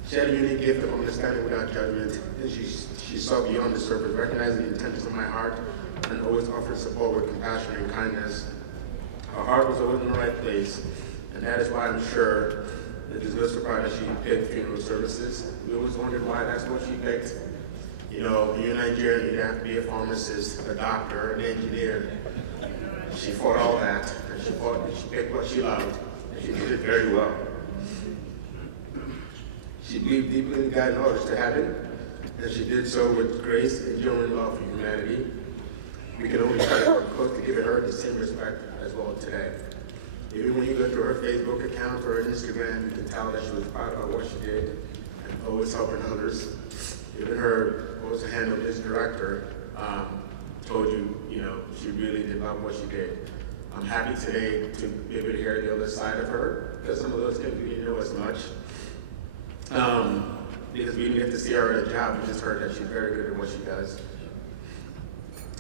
She had a unique gift of understanding without judgment, and she saw beyond the surface, recognizing the intentions of my heart, and always offered support with compassion and kindness. Her heart was always in the right place, and that is why I'm sure it is no surprise that she picked funeral services. We always wondered why that's what she picked. You know, you're Nigerian, you have to be a pharmacist, a doctor, an engineer. She fought all that, and she picked what she loved, and she did it very well. She believed deeply in guiding others to heaven, and she did so with grace and genuine love for humanity. We can only try to work close to give her the same respect as well today. Even when you go to her Facebook account or her Instagram, you can tell that she was proud of what she did and always helping others. Even her, what was the handle, this director, told you, she really did love what she did. I'm happy today to be able to hear the other side of her, because some of those things we didn't know as much. Because we didn't get to see her at a job, we just heard that she's very good at what she does.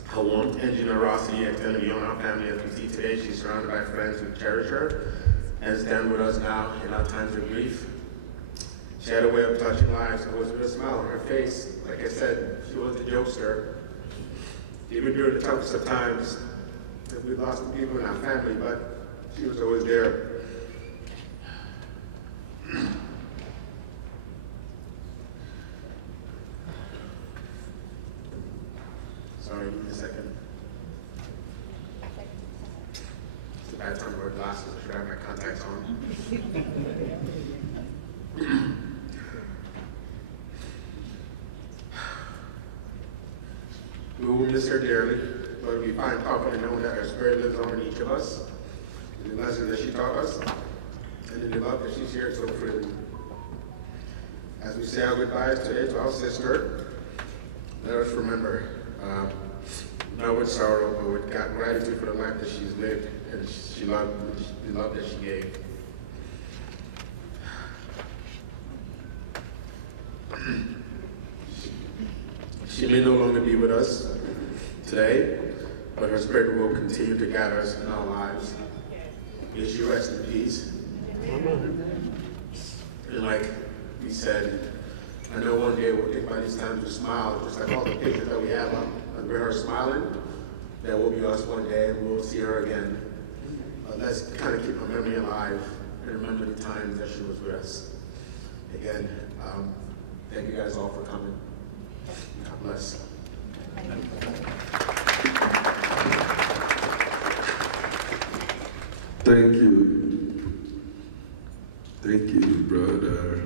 Her warmth and generosity extended beyond our family. As we see today, she's surrounded by friends who cherish her and stand with us now in our times of grief. She had a way of touching lives, always with a smile on her face. Like I said, she was the jokester. Even during the toughest of times, we lost people in our family, but she was always there. Sorry, give me a second. It's a bad time to wear glasses. I should have my contacts on. We will miss her dearly, but we find comfort in knowing that her spirit lives on in each of us, in the lessons that she taught us, and in the love that she shared so freely. As we say our goodbyes today to our sister, let us remember, not with sorrow, but with gratitude for the life that she's lived and the love that she gave. She may no longer be with us today, but her spirit will continue to guide us in our lives. May she rest in peace. And like we said, I know one day we'll take by these times to smile, just like all the pictures that we have of her smiling. That will be us one day, and we'll see her again. Let's kind of keep her memory alive and remember the times that she was with us. Again, thank you guys all for coming. God bless. Thank you. Thank you, brother.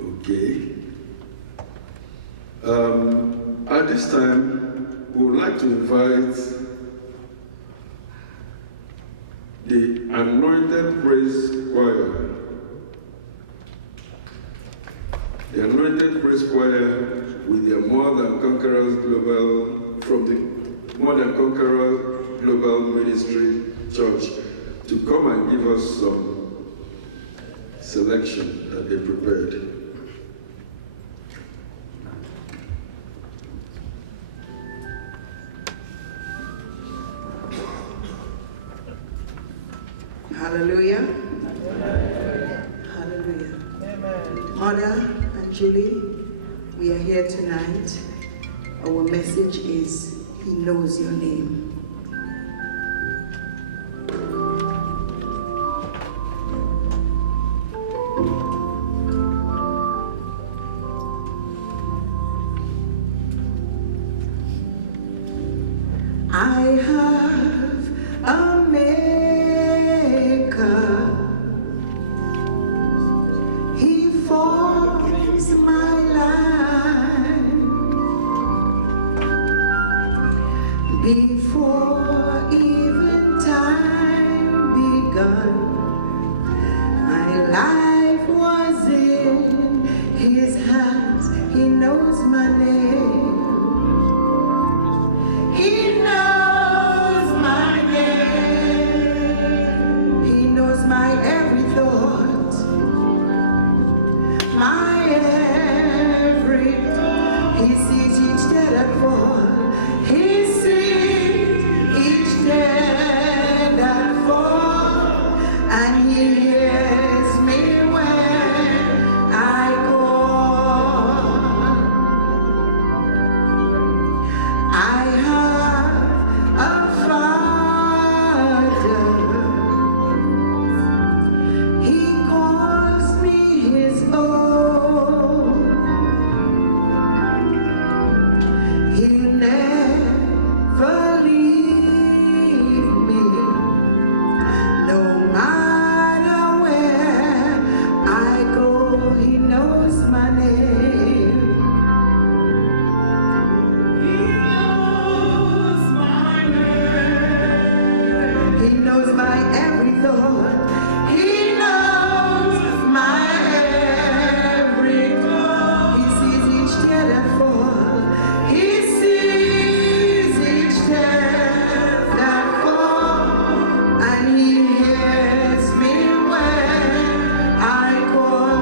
Okay. At this time, we would like to invite the Anointed Praise Choir. The Anointed Praise Choir with their More Than Conquerors Global, from the More Than Conquerors Global Ministry Church, to come and give us some selection that they prepared. Hallelujah. Hallelujah. Amen. Mother and Julie, we are here tonight. Our message is, He knows your name. I have a maker. He forms my life before even time begun. My life was in His hands. He knows my name. He knows my name. He knows my every thought, my every thought. He sees that fall. He sees each tear that fall, and He hears me when I call. I have a Father. He calls me His own. He'll never leave me, no matter where I go. He knows my name. He knows my name. He knows my every thought. He knows my every thought. He sees each tear that fall. He sees each tear that fall, and He hears me when I call.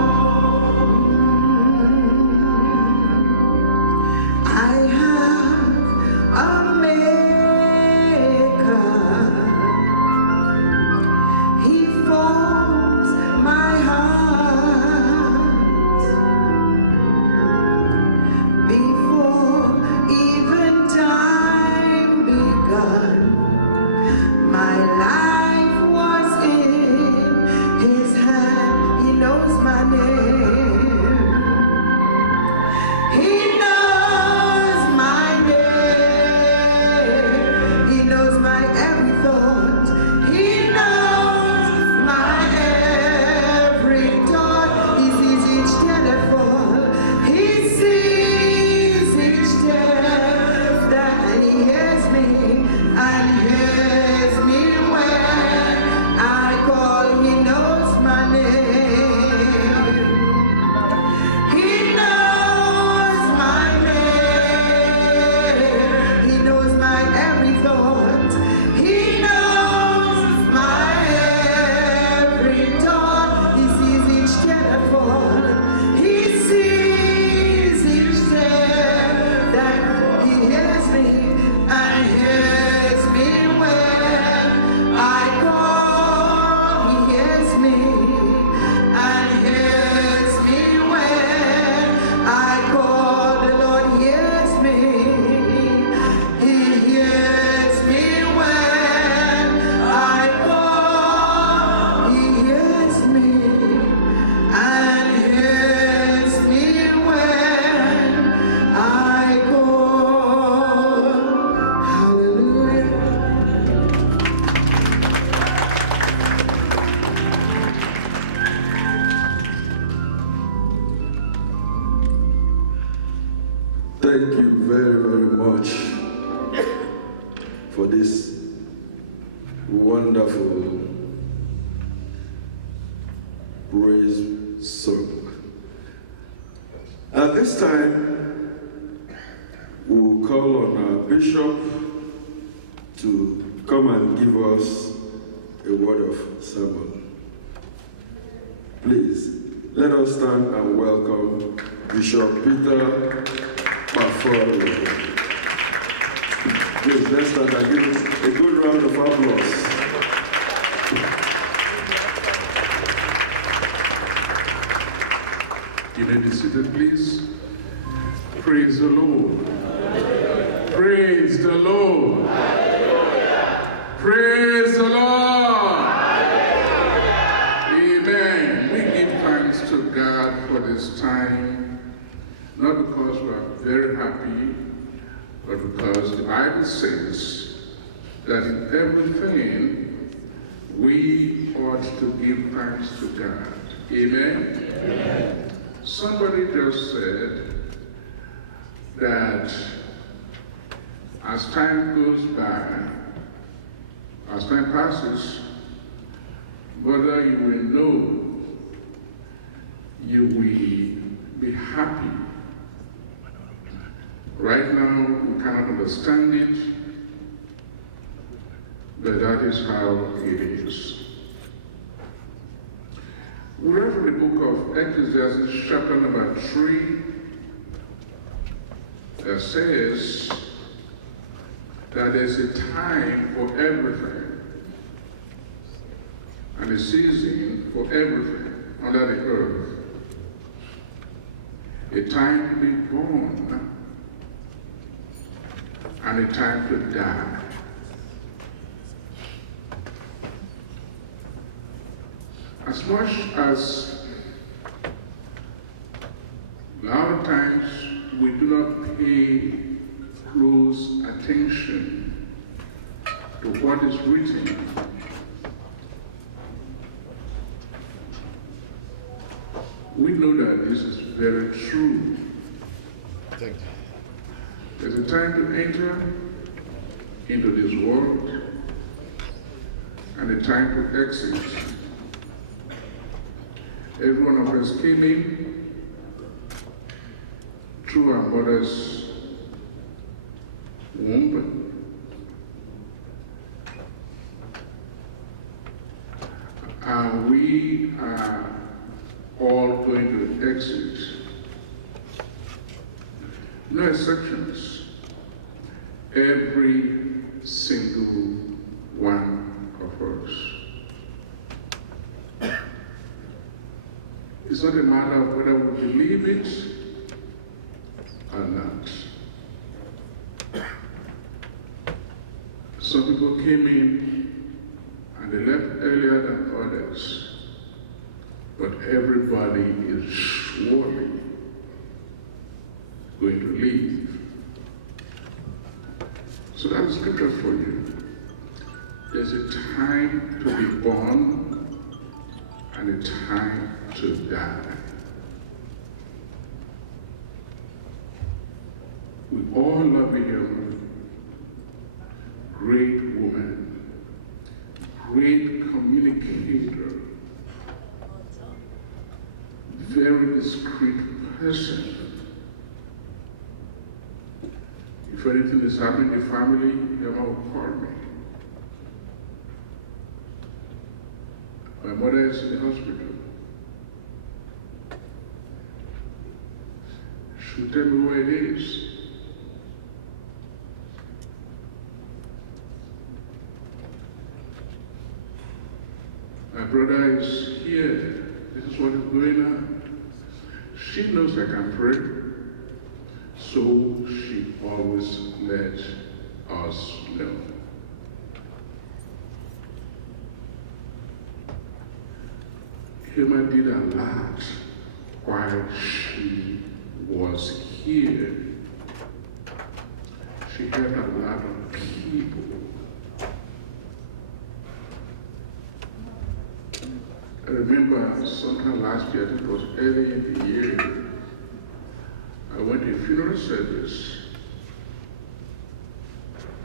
I have a Maker. He forms my heart before even time begun. My life was in His hand. He knows my name. He knows my name. He knows my every thought. He knows my every thought. He sees each tear that fall. He sees each tear that, and He hears me, and hears me when I call. He knows my name. He knows my name. He knows my every thought. He knows my every thought. He sees each tear that fall. He sees each tear that He hears me, and hears me when I call. He hears me, and hears me when I call. The Lord hears me. He hears me when I call. He hears me, and hears me when I call. Hallelujah. Thank you very, very much for this wonderful praise song. At this time, we'll call on our bishop to come and give us a word of sermon. Please, let us stand and welcome Bishop Peter Paforo. Please, let's stand and give him a good round of applause. You may be seated, please. Praise the Lord. Praise the Lord. Praise the Lord. Amen. We give thanks to God for this time, not because we are very happy, but because the Bible says that in everything we ought to give thanks to God. Amen? Amen. Somebody just said that as time goes by, as time passes, whether you will know, you will be happy. Right now, we cannot understand it, but that is how it is. We read from the book of Ecclesiastes, chapter number 3, that says that there's a time for everything and a season for everything under the earth. A time to be born and a time to die. As much as a lot of times we do not pay close attention to what is written, we know that this is very true. Thank you. There's a time to enter into this world and a time to exit. Every one of us came in through our mother's womb. And we are all going to exit. No exceptions. Every single one of us. It's not a matter of whether we believe it or not. Some people came in and they left earlier than others, but everybody is surely going to leave. So that's scripture for you. There's a time to be born and a time to die. We all love him. Great woman, great communicator, very discreet person. If anything is happening in the family, Emma will call me. My mother is in the hospital. She'll tell me where it is. My brother is here. This is what is going on. She knows I can pray, so she always lets us know. Hilma did a lot while she was here. She helped a lot of people. I remember sometime last year, I think it was early in the year, I went to a funeral service.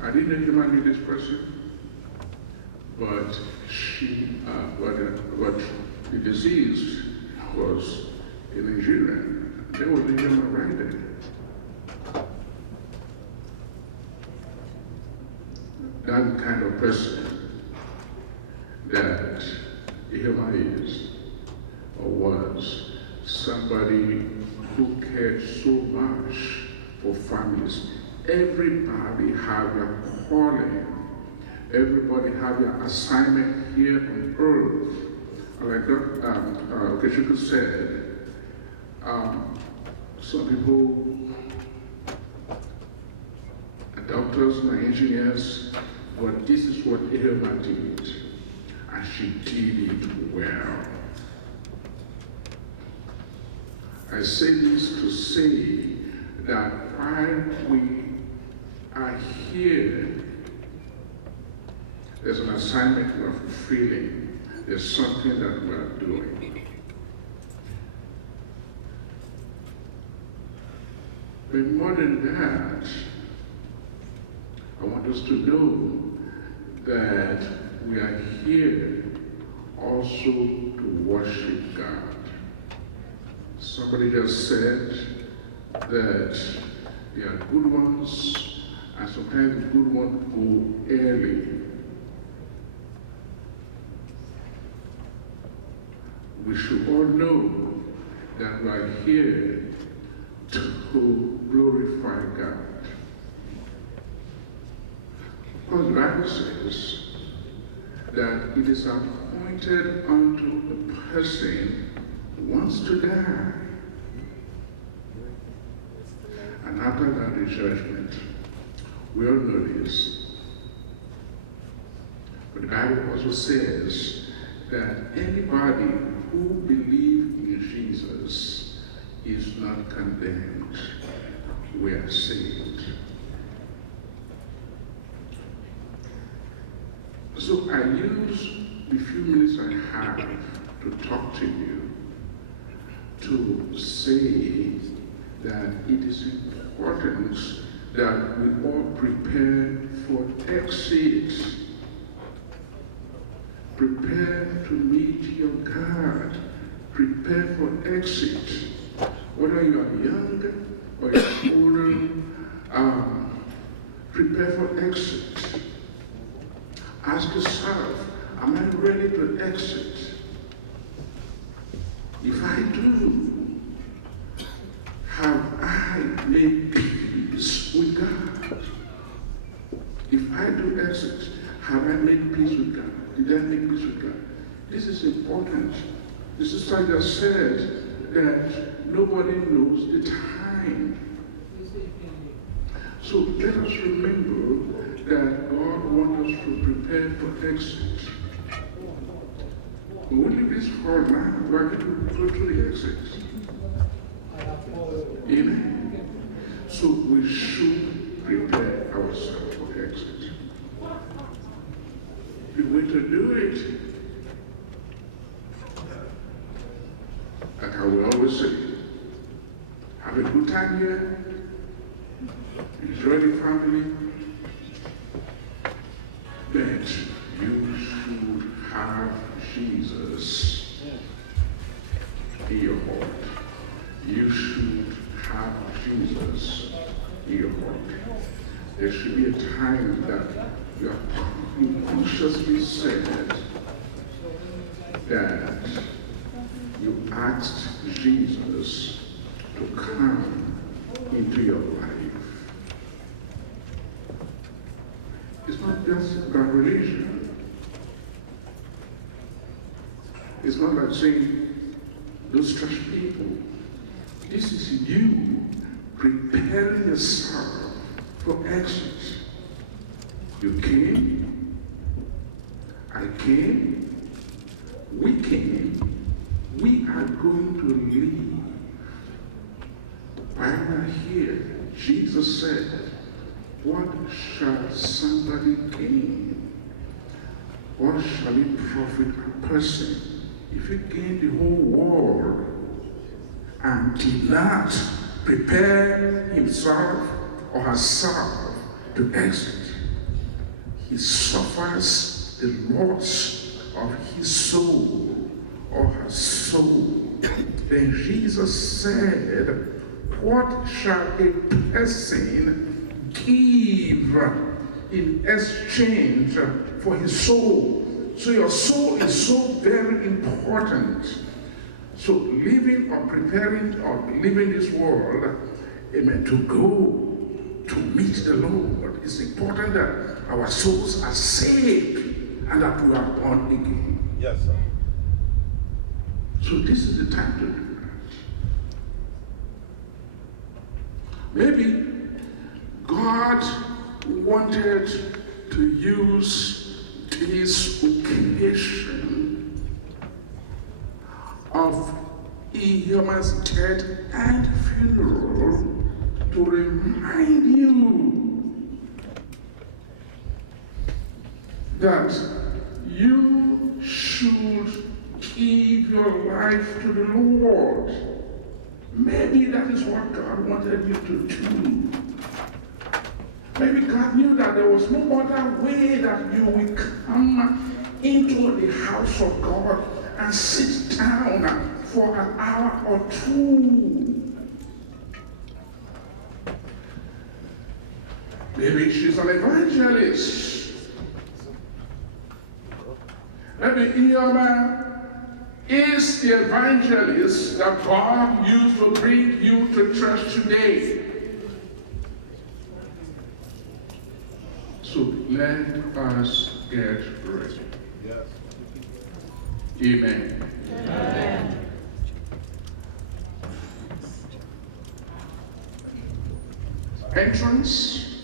I didn't know Hilma knew this person, but the deceased was a Nigerian. There was a Hilma right there. That kind of person that Hilma is or was somebody who cared so much for families. Everybody have a calling. Everybody have an assignment here on earth. Like Okechukwu said, some people are doctors and engineers, but this is what Hilma did. And she did it well. I say this to say that while we are here, there's an assignment we are fulfilling. There's something that we are doing. But more than that, I want us to know that we are here also to worship God. Somebody just said that there are good ones, and sometimes the good ones go early. We should all know that we are here to glorify God. Because the Bible says that it is appointed unto a person who wants to die. And after that, the judgment. We all know this. But the Bible also says that anybody who believes in Jesus is not condemned. We are saved. So I use the few minutes I have to talk to you to say that it is important that we all prepare for exit. Prepare to meet your God. Prepare for exit. Whether you are young or you're older, prepare for exit. Ask yourself, am I ready to exit? If I do, have I made peace with God? If I do exit, have I made peace with God? Did I make peace with God? This is important. The sister just said that nobody knows the time. So let us remember that God wants us to prepare for exit. We won't leave this hall now, we're going to go to the exit. Amen. So we should prepare ourselves for exit. The way to do it, like I will always say, have a good time here, enjoy the family, but you should have Jesus in your heart. You should have Jesus in your heart. There should be a time that you consciously said that you asked Jesus to come into your life. It's not just about religion. It's not like saying, those church people. This is you preparing yourself for exit. You came, I came, we came, we are going to leave. While we're here, Jesus said, what shall somebody gain? What shall it profit a person if he gain the whole world and did not prepare himself or herself to exit? He suffers the loss of his soul or her soul. Then Jesus said, what shall a person give in exchange for his soul? So your soul is so very important. So living or preparing or living this world, amen, to go to meet the Lord, it's important that our souls are saved and that we are born again. Yes, sir. So this is the time to do that. Maybe God wanted to use this occasion of Iyoma's death and funeral to remind you that you should give your life to the Lord. Maybe that is what God wanted you to do. Maybe God knew that there was no other way that you will come into the house of God and sit down for an hour or two. Maybe she's an evangelist. Maybe Iyoma is the evangelist that God used to bring you to church today. So let us get ready. Yes. Amen. Amen. Entrance.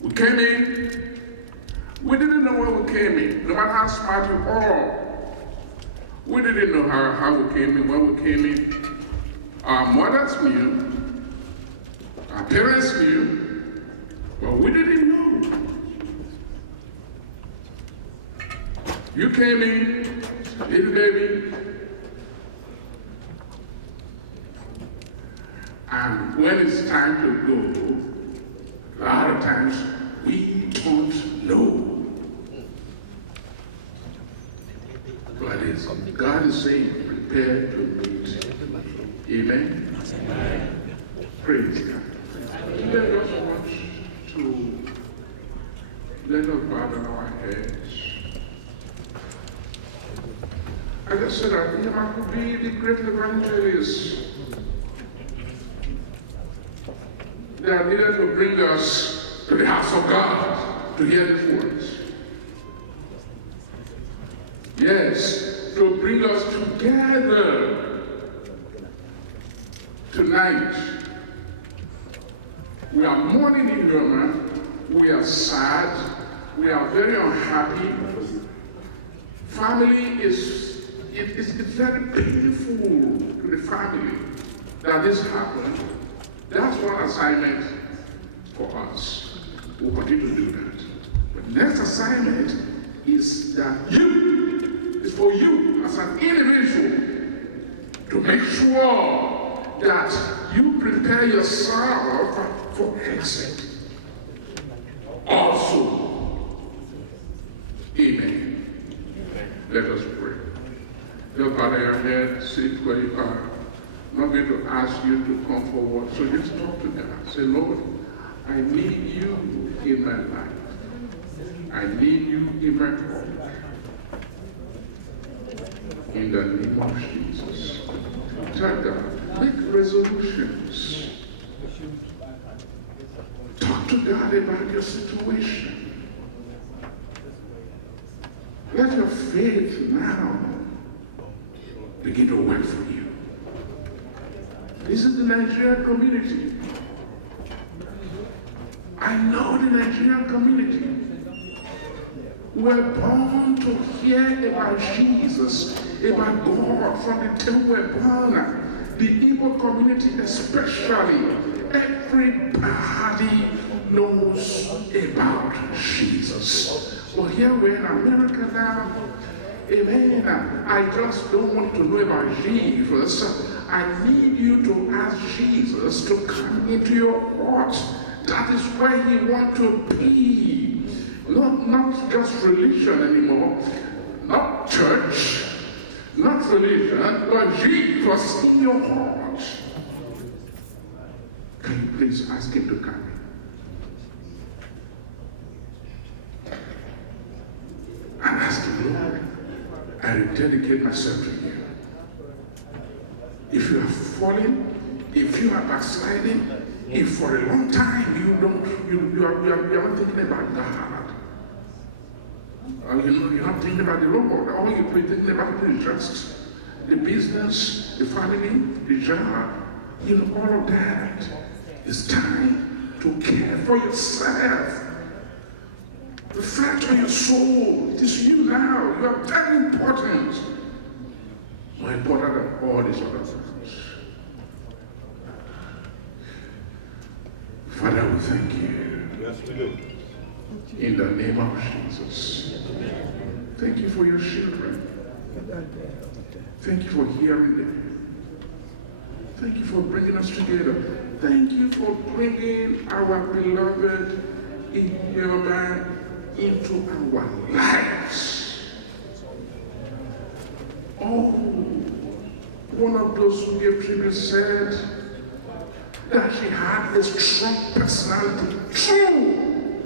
We came in. We didn't know where we came in. No matter how smart you are, we didn't know how we came in, where we came in. Our mothers knew. Our parents knew. But we didn't know. You came in, little baby. And when it's time to go, a lot of times we don't know. But God is saying, prepare to meet. Amen? Amen. Praise God. Let us want to let us bow down our heads. I just said that I could be the great evangelist that needed to bring us to the house of God to hear His words. Yes, to bring us together tonight. We are mourning in Burma. We are sad. We are very unhappy. Family it's very painful to the family that this happened. That's one assignment for us. We'll continue to do that. But next assignment is that it's for you as an individual to make sure that you prepare yourself for exit. Also, amen. Let us pray. Dear Father, your head, sit where you are. I'm not going to ask you to come forward. So just talk to God. Say, Lord, I need you in my life. I need you in my heart. In the name of Jesus. Tell God, make resolutions. Talk to God about your situation. Let your faith now begin to work for you. This is the Nigerian community. I know the Nigerian community. We're born to hear about Jesus, about God from the time we're born. The Igbo community especially, everybody knows about Jesus. Well, here we're in America now. Amen. I just don't want to know about Jesus. I need you to ask Jesus to come into your heart. That is where He wants to be. Not just religion anymore. Not church. Not religion. But Jesus in your heart. Can you please ask Him to come? And ask Him, Lord, I dedicate myself to you. If you are falling, if you are backsliding, if for a long time you are not thinking about God, or you're not thinking about the Lord, all you're thinking about is just the business, the family, the job, all of that. It's time to care for yourself. Reflect on your soul. It is you now. You are very important. More important than all these other things. Father, we thank you. Yes, we do. In the name of Jesus. Thank you for your children. Thank you for hearing them. Thank you for bringing us together. Thank you for bringing our beloved Inyoma into our lives. Oh, one of those who gave tribute said that she had a strong personality, true,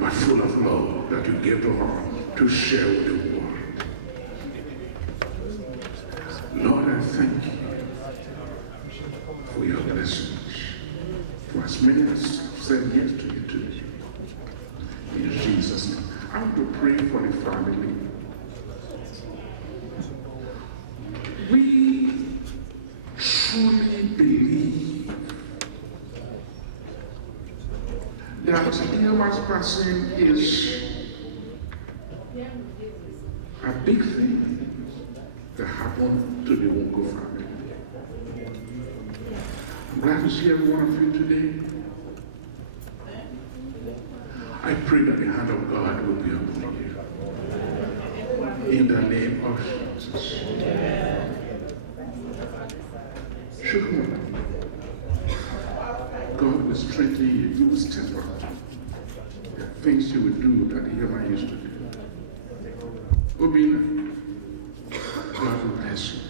but full of love that you gave to her to share with the world. Lord, I thank you for your blessings, for as many as said yes to you today. In Jesus' name. I want to pray for the family. We truly believe that Irma's passing is a big thing that happened to the Wonko family. I'm glad to see every one of you today. I pray that the hand of God will be upon you. In the name of Jesus. Shukman, God will strengthen you. You will step out. There are things you will do that Irma used to do. Obina, God will bless you.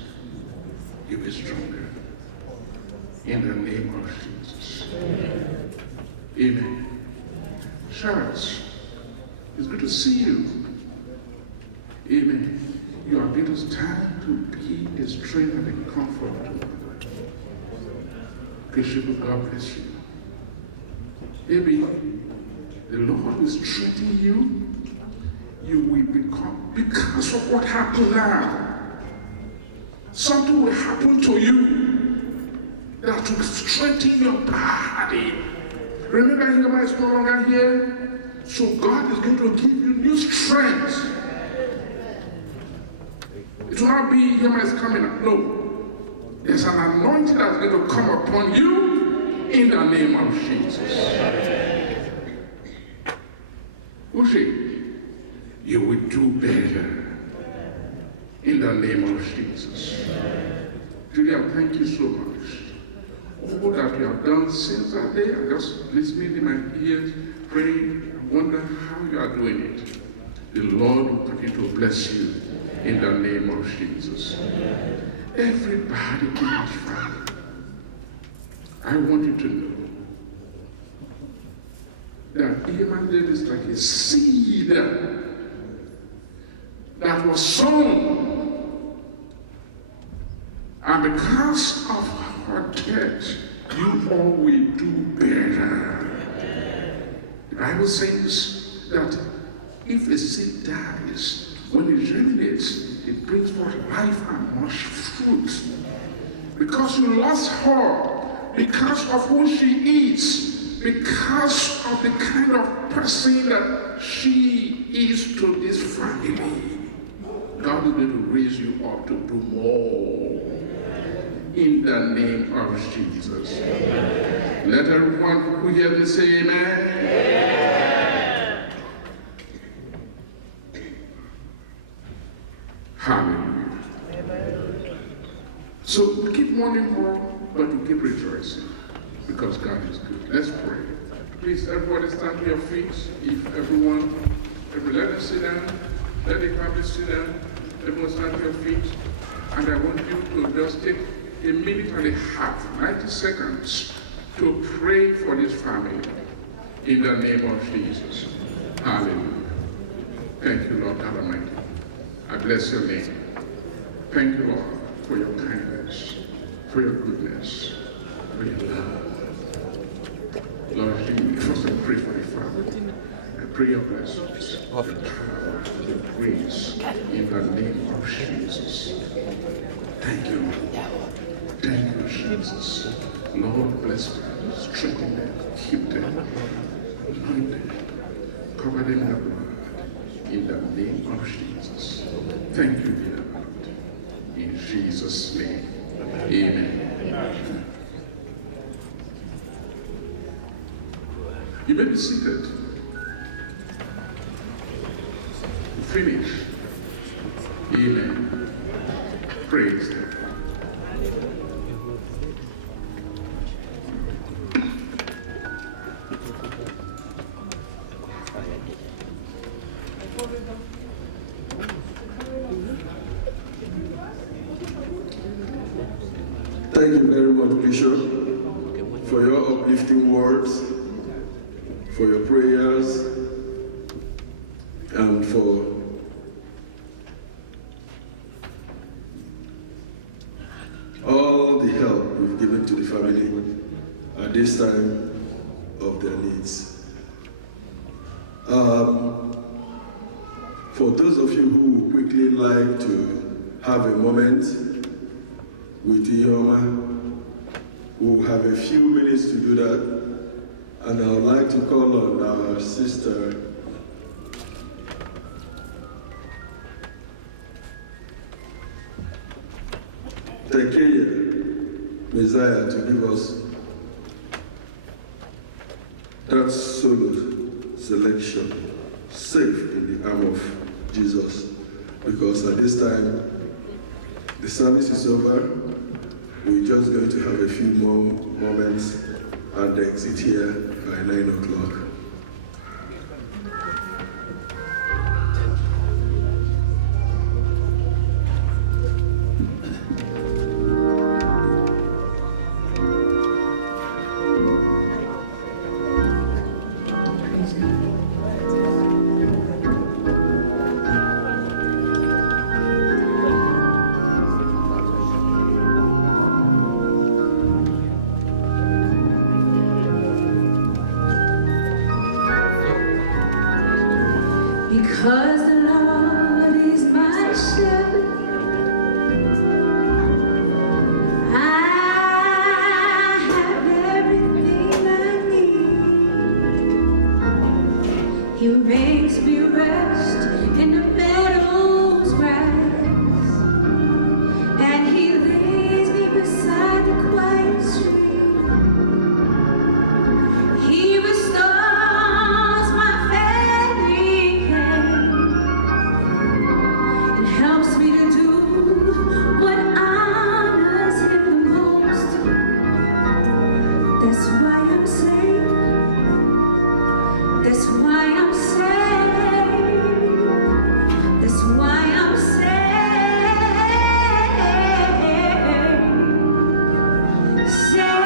You will be stronger. In the name of Jesus. Amen. Charles, it's good to see you. Amen. You are going to stand to be a strength and a comfort to others. Bishop, God bless you. Maybe the Lord will strengthen you. You will become, because of what happened now, something will happen to you that will strengthen your body. Remember, Irma is no longer here, so God is going to give you new strength. It will not be Irma is coming up. No. There's an anointing that's going to come upon you in the name of Jesus. Ushi, you will do better in the name of Jesus. Julia, thank you so much. All that you have done since that day, I'm just listening in my ears, praying, I wonder how you are doing it. The Lord will continue to bless you in the name of Jesus. Everybody in this family, I want you to know that Irma is like a seed that was sown, and because of her death, you all will do better. The Bible says that if a seed dies, when it germinates, it brings forth life and much fruit. Because you lost her, because of who she is, because of the kind of person that she is to this family, God is going to raise you up to do more. In the name of Jesus. Let everyone who hears me say amen. Amen. Hallelujah. Amen. So we keep wanting more, but we keep rejoicing because God is good. Let's pray. Please, everybody stand to your feet. If everyone, let them sit down. Let the family sit down. Everyone stand to your feet. And I want you to just take a minute and a half, 90 seconds, to pray for this family in the name of Jesus. Hallelujah. Thank you, Lord God Almighty. I bless your name. Thank you, Lord, for your kindness, for your goodness, for your love. Lord, first I pray for the family. I pray your blessings, the power, the grace, in the name of Jesus. Thank you, Lord. Thank you, Jesus. Lord, bless them, strengthen them, keep them, anoint them, cover them in the blood, in the name of Jesus. Thank you, dear Lord. In Jesus' name, amen. You may be seated. Finish. Amen. Praise God. Thank you very much, Bishop, for your uplifting words, for your prayers, and for all the help we've given to the family at this time of their needs. For those of you who would quickly like to have a moment with Iheoma, we'll have a few minutes to do that, and I would like to call on our sister Tekeya Messiah to give us that solo selection, Safe in the Arm of Jesus, because at this time the service is over. We're just going to have a few more moments and exit here by 9 o'clock. Because the Lord is my shepherd, I have everything I need. He makes me rest in the meadow's grass, and He leads me beside the quiet stream. He restores my failing hand and helps me to do what honors Him the most. That's why I'm saved. That's why I'm saved. That's why I'm saved. Saved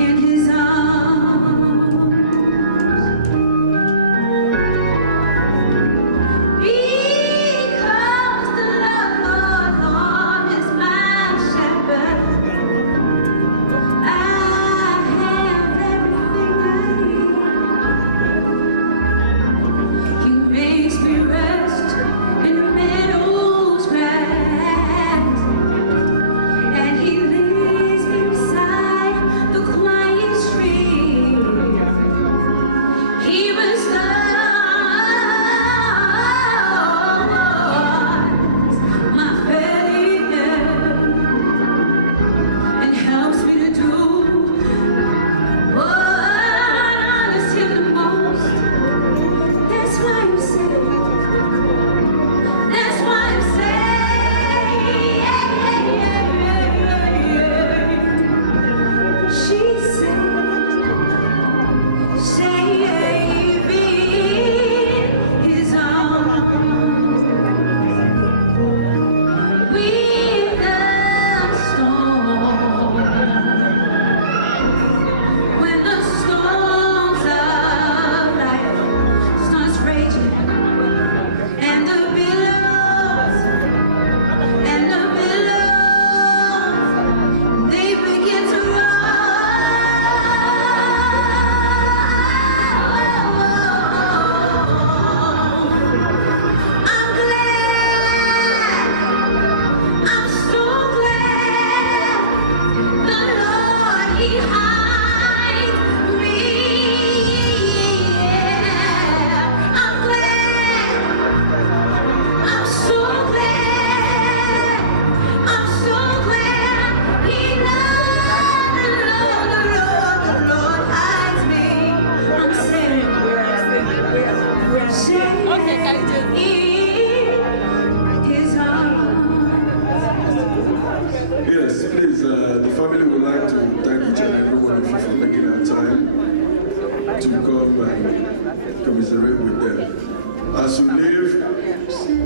in His arms. Because the Lord is my shepherd, I have everything I need. He makes me rest in the meadow's grass, and He leads me beside the quiet stream. He restores my failing hand and helps me to do what honors Him the most. That's why I'm saved. That's why I'm saved. She's saved in His arms. With the storm, when the storms of life starts raging, and the billows they begin to I'm glad, I'm so glad the Lord He hides me. I'm glad, I'm so glad, I'm so glad He knows the Lord hides me. I'm saved. Okay, guys, His arms. Yes, please, the family would like to thank each and every one of you for making our time to come and commiserate with them. As you leave,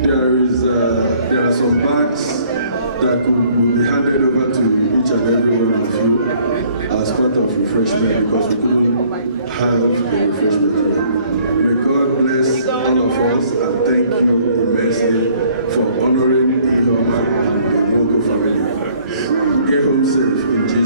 there are some bags that will be handed over to each and every one of you as part of refreshment, because we couldn't have a refreshment here. May God bless all of us, and thank you immensely for honoring Iheoma and the Mogo family. Get home safe in Jesus'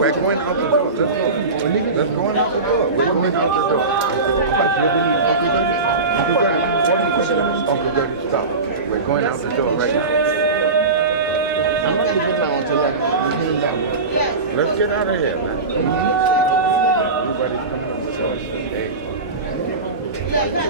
We're going out the door. Let's go out the door. We're going out the door. Uncle Gertie, stop. We're going out the door right now. I'm not leaving now until I'm let's get out of here, man. Everybody's coming up to us. Hey. Excuse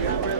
me, please.